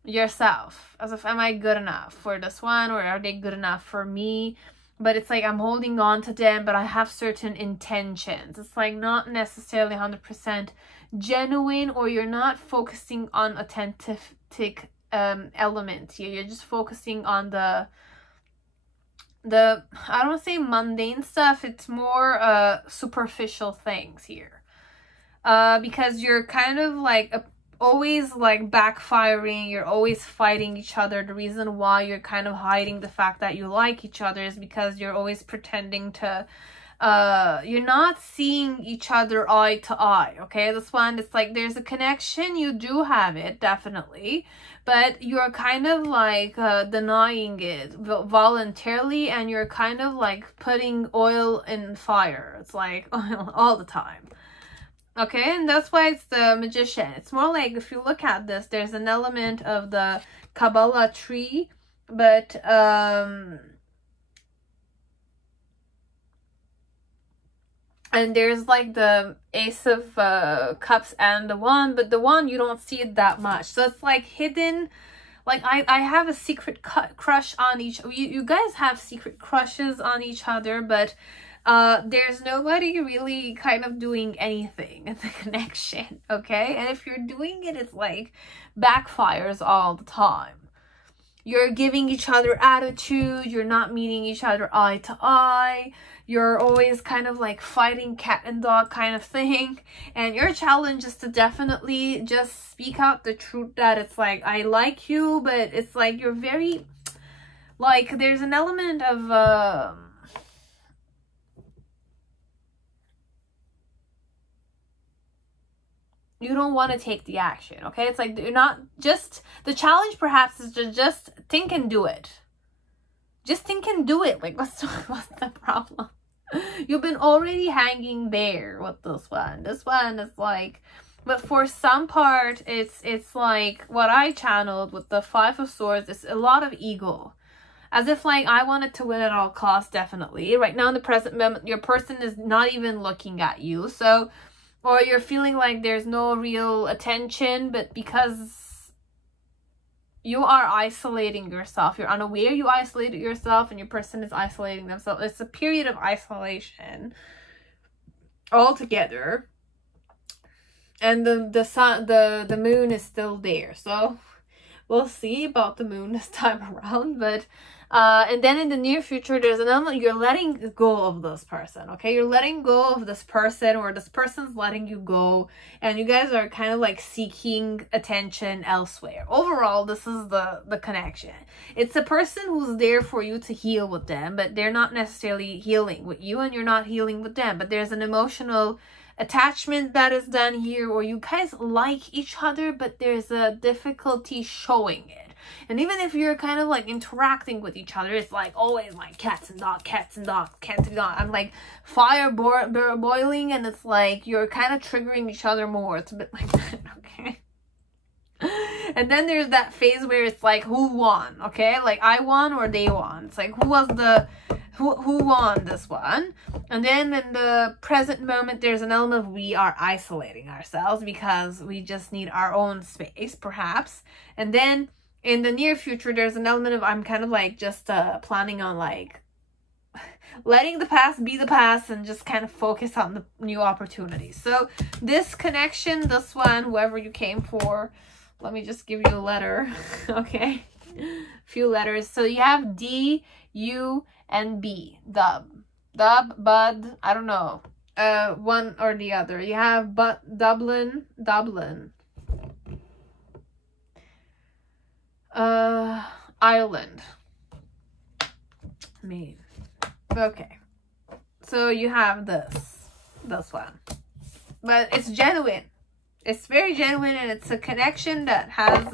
yourself, as if, am I good enough for this one, or are they good enough for me? But it's like I'm holding on to them, but I have certain intentions. It's like not necessarily 100% genuine, or you're not focusing on authentic elements here. You're just focusing on the I don't want to say mundane stuff. It's more superficial things here, because you're kind of like always like backfiring. You're always fighting each other. The reason why you're kind of hiding the fact that you like each other is because you're always pretending to you're not seeing each other eye to eye, okay? This one, it's like there's a connection, you do have it, definitely, but you're kind of like denying it voluntarily, and you're kind of like putting oil in fire. It's like all the time, okay? And that's why it's the Magician. It's more like, if you look at this, there's an element of the Kabbalah tree, but and there's like the Ace of Cups and the Wand, but the Wand, you don't see it that much. So it's like hidden. Like I have a secret crush on each. You guys have secret crushes on each other, but there's nobody really kind of doing anything in the connection, okay? And if you're doing it, it's like backfires all the time. You're giving each other attitude. You're not meeting each other eye to eye. You're always kind of like fighting cat and dog kind of thing. And your challenge is to definitely just speak out the truth that it's like, I like you, but it's like you're very, like, there's an element of, you don't want to take the action, okay? It's like you're not just, the challenge perhaps is to just think and do it. Just think and do it. Like, what's the problem? You've been already hanging there with this one. This one is like, but for some part, it's like what I channeled with the Five of Swords is a lot of ego. As if like, I wanted to win at all costs, definitely. Right now in the present moment, your person is not even looking at you. So, or you're feeling like there's no real attention, but because you are isolating yourself, you're unaware you isolated yourself, and your person is isolating themselves. It's a period of isolation altogether. And the sun, the moon is still there. So we'll see about the moon this time around. But and then in the near future, there's an element, you're letting go of this person, okay? You're letting go of this person, or this person's letting you go, and you guys are kind of like seeking attention elsewhere. Overall, this is the connection. It's a person who's there for you to heal with them, but they're not necessarily healing with you, and you're not healing with them. But there's an emotional attachment that is done here, or you guys like each other, but there's a difficulty showing it. And even if you're kind of like interacting with each other, it's like always like cats and dogs, cats and dogs, cats and dogs. I'm like fire boiling, and it's like you're kind of triggering each other more. It's a bit like that, okay? And then there's that phase where it's like, who won, okay? Like, I won or they won. It's like, who won this one? And then in the present moment, there's an element of we are isolating ourselves because we just need our own space, perhaps. And then in the near future, there's an element of I'm kind of like just planning on like letting the past be the past and just kind of focus on the new opportunities. So this connection, this one, whoever you came for, let me just give you a letter, okay? Few letters. So you have D, U, and B. Dub, bud, I don't know. One or the other. You have Dublin. Ireland. Maine. Okay. So you have this one. But it's genuine. It's very genuine, and it's a connection that has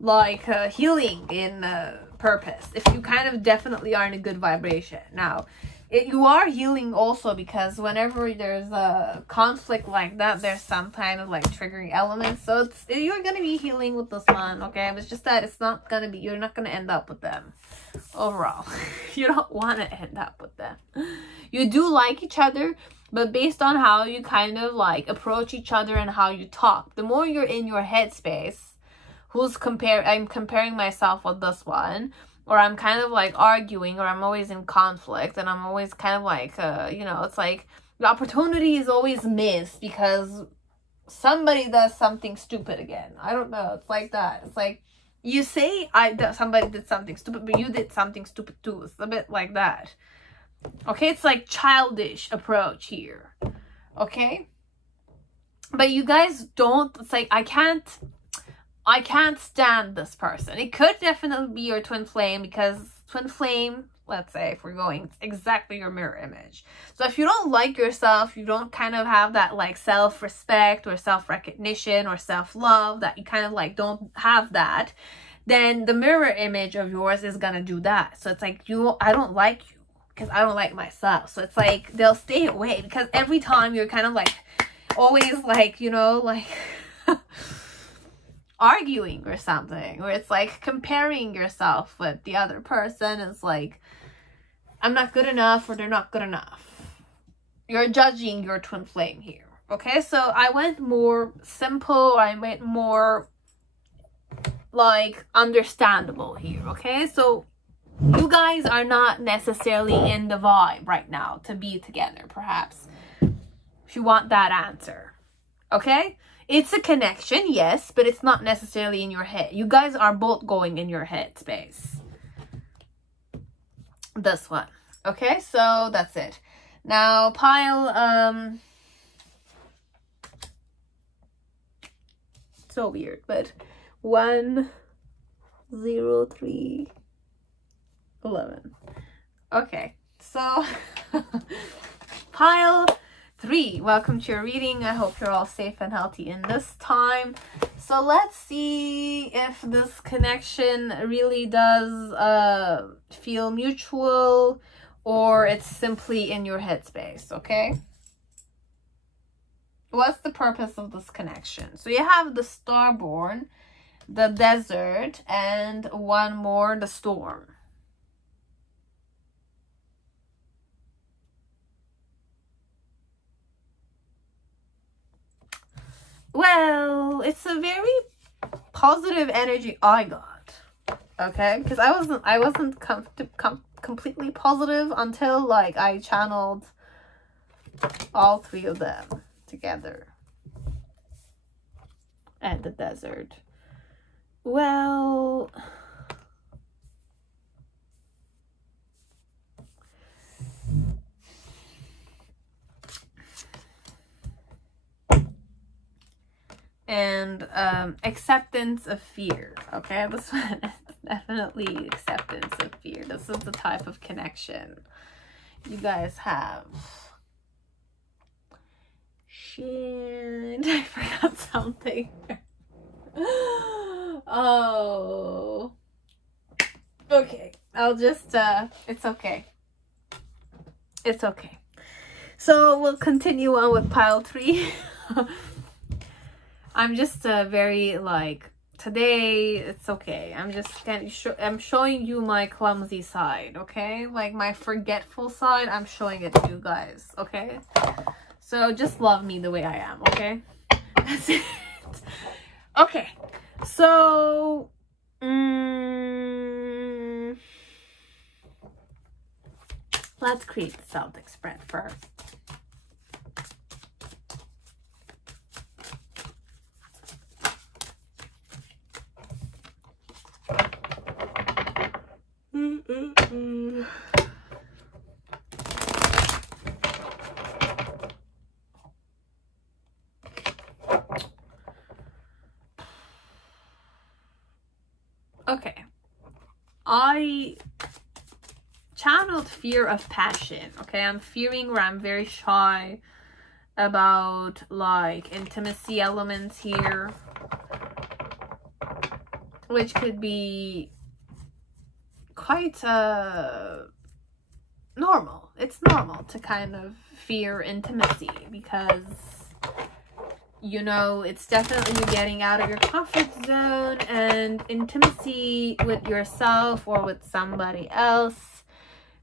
like healing in purpose. If you kind of definitely are in a good vibration. Now, you are healing also because whenever there's a conflict like that, there's some kind of like triggering elements. So you're gonna be healing with this one, okay? It's just that it's not gonna be, you're not gonna end up with them overall. You don't want to end up with them. You do like each other, but based on how you kind of like approach each other and how you talk, the more you're in your headspace, I'm comparing myself with this one, or I'm kind of like arguing, or I'm always in conflict, and I'm always kind of like, you know, it's like the opportunity is always missed because somebody does something stupid again. I don't know. It's like that. It's like you say somebody did something stupid, but you did something stupid too. It's a bit like that. Okay, it's like childish approach here. Okay? But you guys don't, it's like I can't stand this person. It could definitely be your twin flame, because twin flame, let's say if we're going, it's exactly your mirror image. So if you don't like yourself, you don't kind of have that like self-respect or self-recognition or self-love, that you kind of like don't have that, then the mirror image of yours is gonna do that. So it's like, I don't like you because I don't like myself. So it's like they'll stay away because every time you're kind of like always like, you know, like arguing or something, or it's like comparing yourself with the other person. It's like, I'm not good enough, or they're not good enough. You're judging your twin flame here. Okay, so I went more simple, I went more like understandable here. Okay, so you guys are not necessarily in the vibe right now to be together, perhaps, if you want that answer. Okay, it's a connection, yes, but it's not necessarily in your head. You guys are both going in your head space. This one. Okay, so that's it. Now pile so weird, but 1 0 3 11. Okay, so pile 3, welcome to your reading. I hope you're all safe and healthy in this time. So let's see if this connection really does feel mutual, or it's simply in your headspace. Okay, what's the purpose of this connection? So you have the Starborn, the Desert, and one more, the Storm. Well, it's a very positive energy I got. Okay, because I wasn't completely positive until like I channeled all 3 of them together. And the Desert. Well, and acceptance of fear. Okay, this one is definitely acceptance of fear. This is the type of connection you guys have. Shit, I forgot something. Oh. Okay. I'll just, it's okay. It's okay. So we'll continue on with pile 3. I'm just very like, today it's okay. I'm just I'm showing you my clumsy side, okay? Like my forgetful side, I'm showing it to you guys, okay? So just love me the way I am, okay? That's it. Okay. So let's create the Celtic spread first. Okay. I channeled fear of passion. Okay, I'm fearing where I'm very shy about like intimacy elements here, which could be quite normal. It's normal to kind of fear intimacy because, you know, it's definitely you getting out of your comfort zone, and intimacy with yourself or with somebody else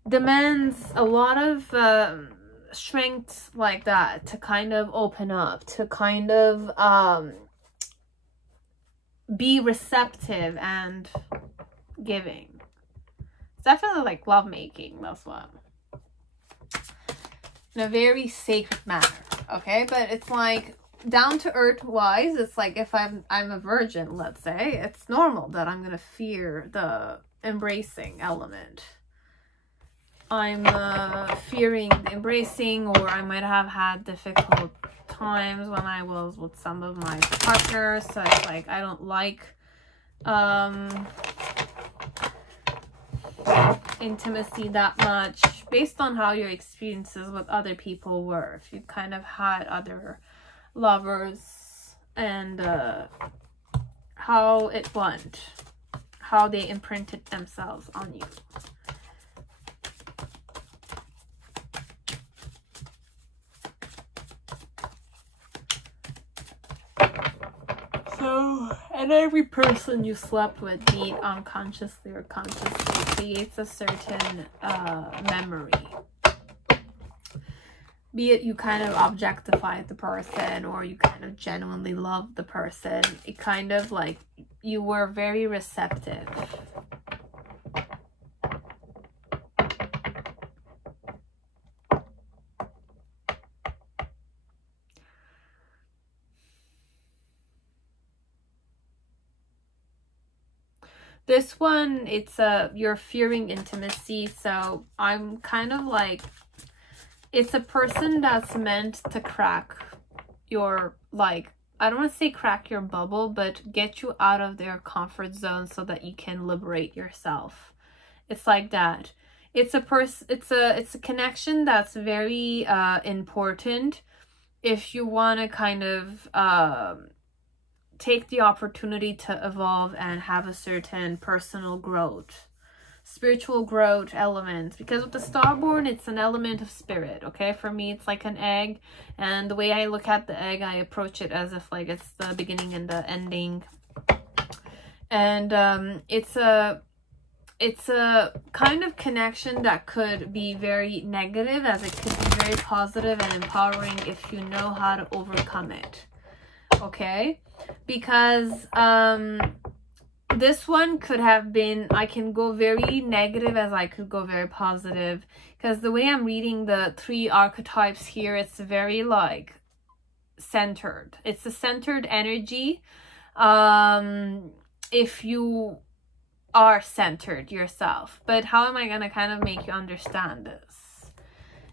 demands a lot of strength like that to kind of open up, to kind of be receptive and giving. It's definitely like lovemaking, that's what. In a very sacred manner, okay? But it's like down to earth wise, it's like if I'm a virgin, let's say, it's normal that I'm gonna fear the embracing element. I'm fearing the embracing, or I might have had difficult times when I was with some of my partners, so it's like I don't like intimacy that much based on how your experiences with other people were. If you kind of had other lovers and how it went, how they imprinted themselves on you. So, and every person you slept with, be it unconsciously or consciously, creates a certain memory. Be it you kind of objectified the person or you kind of genuinely loved the person, it kind of like you were very receptive. This one, it's you're fearing intimacy, so I'm kind of like, it's a person that's meant to crack your, like, I don't want to say crack your bubble, but get you out of their comfort zone so that you can liberate yourself. It's like that. It's a connection that's very important if you want to kind of take the opportunity to evolve and have a certain personal growth, spiritual growth elements, because with the starborn, it's an element of spirit. Okay, for me, it's like an egg, and the way I look at the egg, I approach it as if like it's the beginning and the ending. And it's a kind of connection that could be very negative, as it could be very positive and empowering if you know how to overcome it. Okay, because this one could have been, I can go very negative as I could go very positive, because the way I'm reading the 3 archetypes here, it's very like centered. It's a centered energy. If you are centered yourself. But how am I going to kind of make you understand this?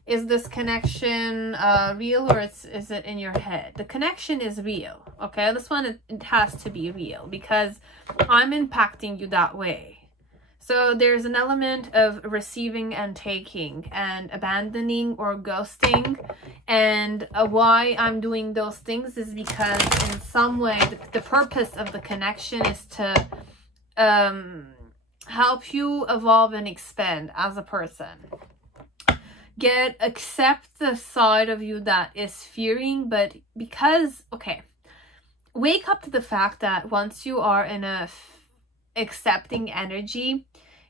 Is this connection real, or is it in your head? The connection is real, okay? This one, it has to be real because I'm impacting you that way. So there's an element of receiving and taking and abandoning or ghosting. And why I'm doing those things is because in some way the purpose of the connection is to help you evolve and expand as a person. Accept the side of you that is fearing, but because, okay, wake up to the fact that once you are in a accepting energy,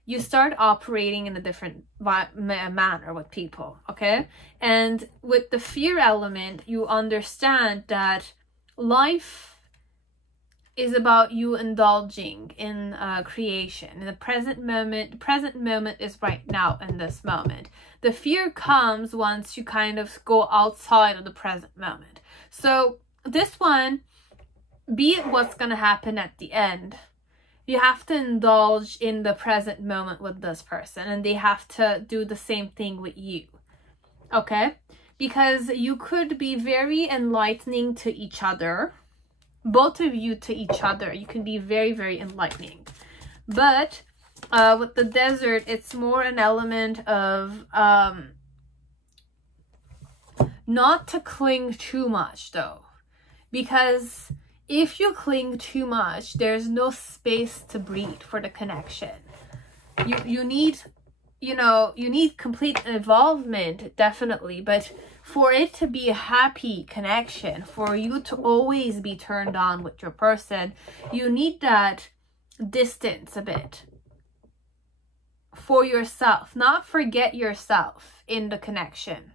you start operating in a different manner with people, okay? And with the fear element, you understand that life is about you indulging in creation in the present moment. The present moment is right now in this moment. The fear comes once you kind of go outside of the present moment. So this one, be it what's going to happen at the end, you have to indulge in the present moment with this person, and they have to do the same thing with you, okay? Because you could be very enlightening to each other, both of you to each other. You can be very, very enlightening. But with the desert, it's more an element of not to cling too much, though. Because if you cling too much, there's no space to breathe for the connection. You need, you know, you need complete involvement, definitely, but for it to be a happy connection, for you to always be turned on with your person, you need that distance a bit for yourself. Not forget yourself in the connection.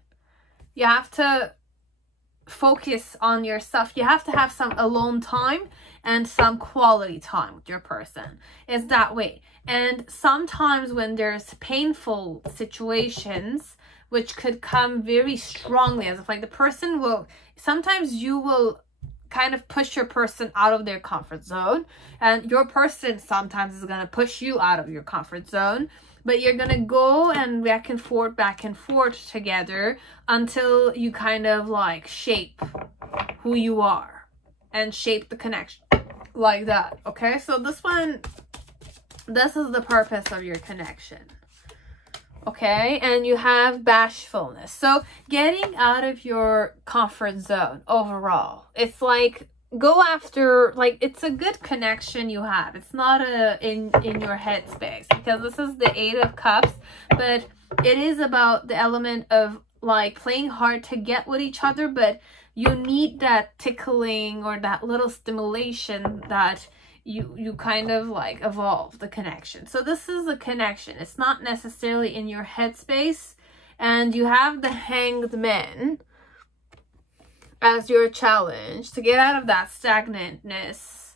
You have to focus on yourself. You have to have some alone time and some quality time with your person. It's that way. And sometimes when there's painful situations, which could come very strongly, as if like the person will, sometimes you will kind of push your person out of their comfort zone, and your person sometimes is going to push you out of your comfort zone, but you're going to go and back and forth together until you kind of like shape who you are and shape the connection like that. Okay, so this one, this is the purpose of your connection. Okay, and you have bashfulness. So getting out of your comfort zone overall. It's like go after, like, it's a good connection you have. It's not in your headspace, because this is the 8 of Cups, but it is about the element of like playing hard to get with each other, but you need that tickling or that little stimulation that you kind of like evolve the connection. So this is a connection. It's not necessarily in your headspace. And you have the Hanged Man as your challenge to get out of that stagnantness.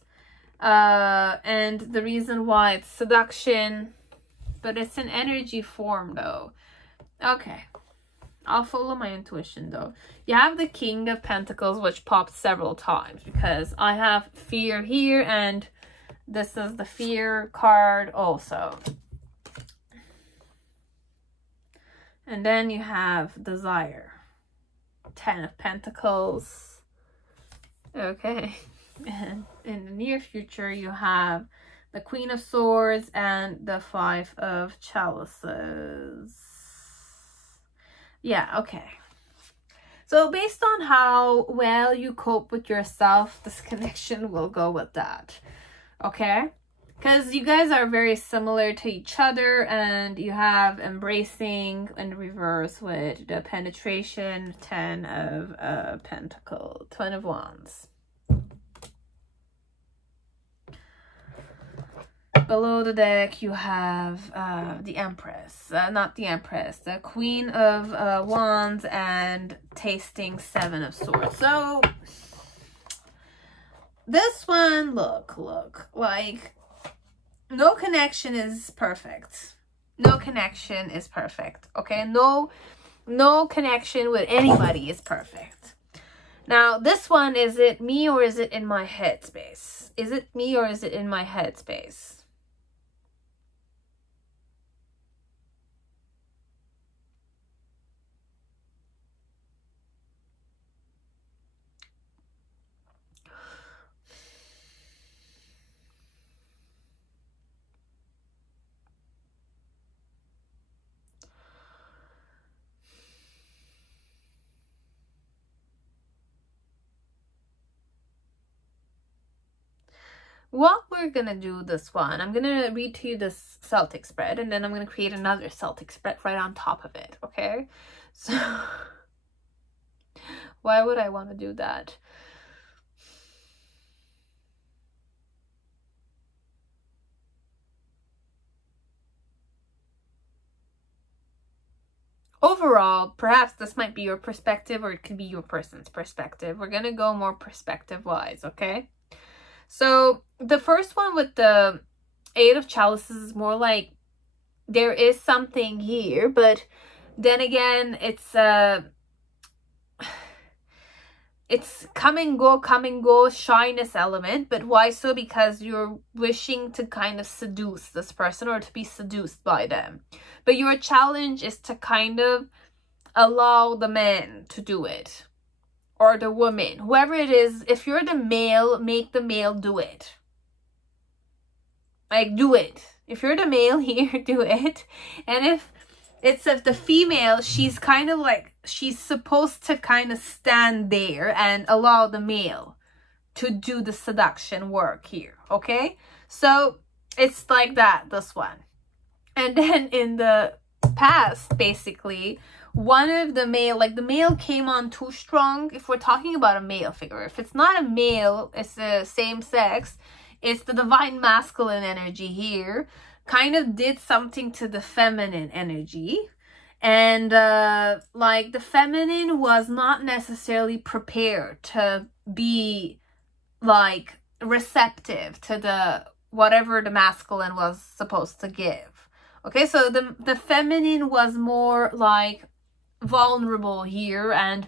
And the reason why it's seduction, but it's an energy form though. Okay, I'll follow my intuition though. You have the King of Pentacles, which popped several times because I have fear here, and this is the fear card also. And then you have desire. 10 of Pentacles. Okay. And in the near future, you have the Queen of Swords and the 5 of Chalices. Yeah, okay. So based on how well you cope with yourself, this connection will go with that. Okay? Because you guys are very similar to each other, and you have embracing in reverse with the penetration, 10 of Pentacles, 10 of Wands. Below the deck, you have the Empress, not the Empress, the Queen of Wands, and tasting 7 of Swords. So this one, look, like, no connection is perfect. No connection is perfect, okay? No connection with anybody is perfect. Now, this one, is it me or is it in my headspace? Is it me or is it in my headspace? what we're gonna do this one, I'm gonna read to you this Celtic spread, and then I'm gonna create another Celtic spread right on top of it, okay? So why would I want to do that? Overall, perhaps this might be your perspective, or it could be your person's perspective. We're gonna go more perspective-wise, okay? So the first one with the Eight of Chalices is more like there is something here, but then again, it's come and go shyness element. But why so? Because you're wishing to kind of seduce this person, or to be seduced by them. But your challenge is to kind of allow the man to do it, or the woman, whoever it is. If you're the male, make the male do it. Like, do it. If you're the male here, do it. And if it's the female, she's kind of like, she's supposed to kind of stand there and allow the male to do the seduction work here, okay? So it's like that, this one. And then in the past, basically, one of the male, like the male came on too strong. If we're talking about a male figure, if it's not a male, it's the same sex, it's the divine masculine energy here, kind of did something to the feminine energy. And like the feminine was not necessarily prepared to be like receptive to the whatever the masculine was supposed to give. Okay, so the feminine was more like vulnerable here and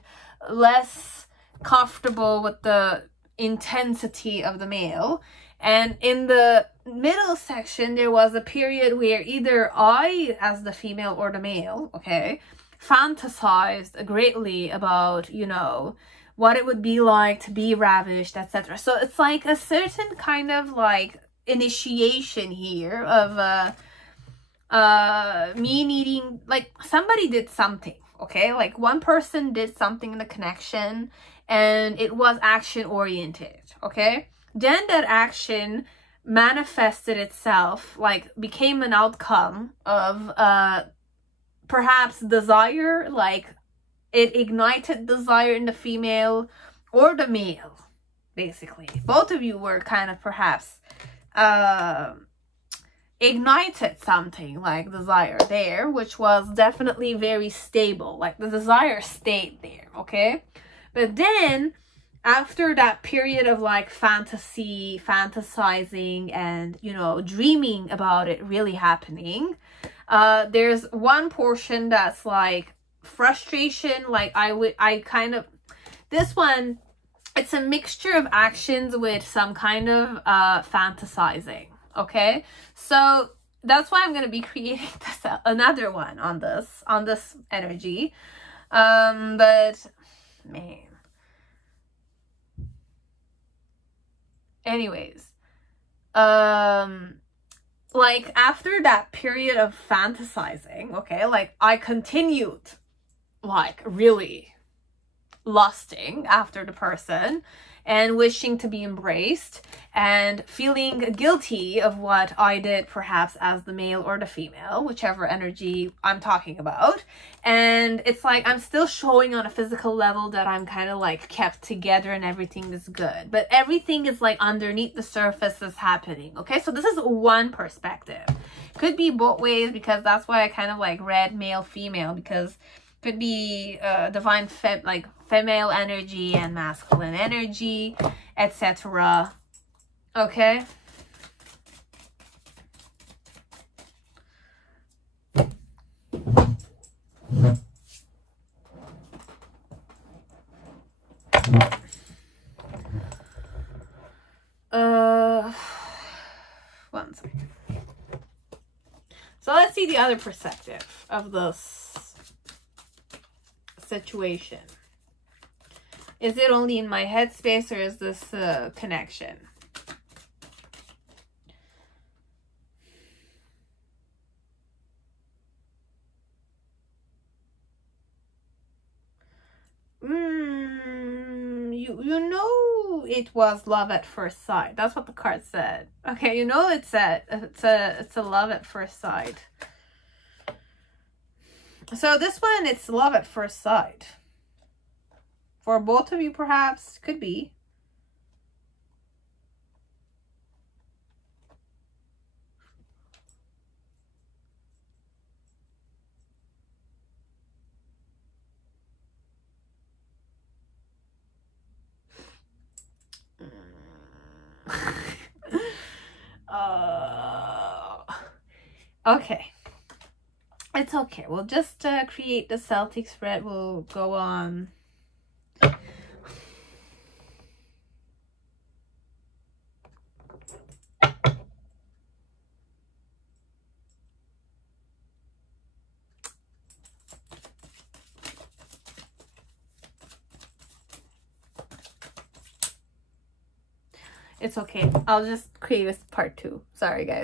less comfortable with the intensity of the male. And in the middle section, there was a period where either I, as the female or the male, okay, fantasized greatly about, you know, what it would be like to be ravished, etc. So it's like a certain kind of like initiation here of me needing, like, somebody did something, okay? Like, one person did something in the connection, and it was action oriented, okay? Then that action manifested itself, like became an outcome of perhaps desire, like it ignited desire in the female or the male, basically. Both of you were kind of perhaps ignited something like desire there, which was definitely very stable. Like the desire stayed there, okay? But then after that period of like fantasizing and, you know, dreaming about it really happening, there's one portion that's like frustration. Like I kind of, this one, it's a mixture of actions with some kind of fantasizing, okay? So that's why I'm going to be creating this, another one on this energy. But man, anyways, like after that period of fantasizing, okay, like I continued like really lusting after the person and wishing to be embraced and feeling guilty of what I did, perhaps as the male or the female, whichever energy I'm talking about. And it's like I'm still showing on a physical level that I'm kind of like kept together and everything is good, but everything is like underneath the surface is happening, okay? So this is one perspective. Could be both ways, because that's why I kind of like read male female, because could be divine female energy and masculine energy, etc. Okay? One second. So let's see the other perspective of this situation. Is it only in my headspace, or is this a connection? You know knew it was love at first sight. That's what the card said. Okay, you know it's a love at first sight. So this one, it's love at first sight. For both of you, perhaps. Could be. Okay. It's okay. We'll just create the Celtic spread. We'll go on. It's okay. I'll just create a part 2. Sorry, guys.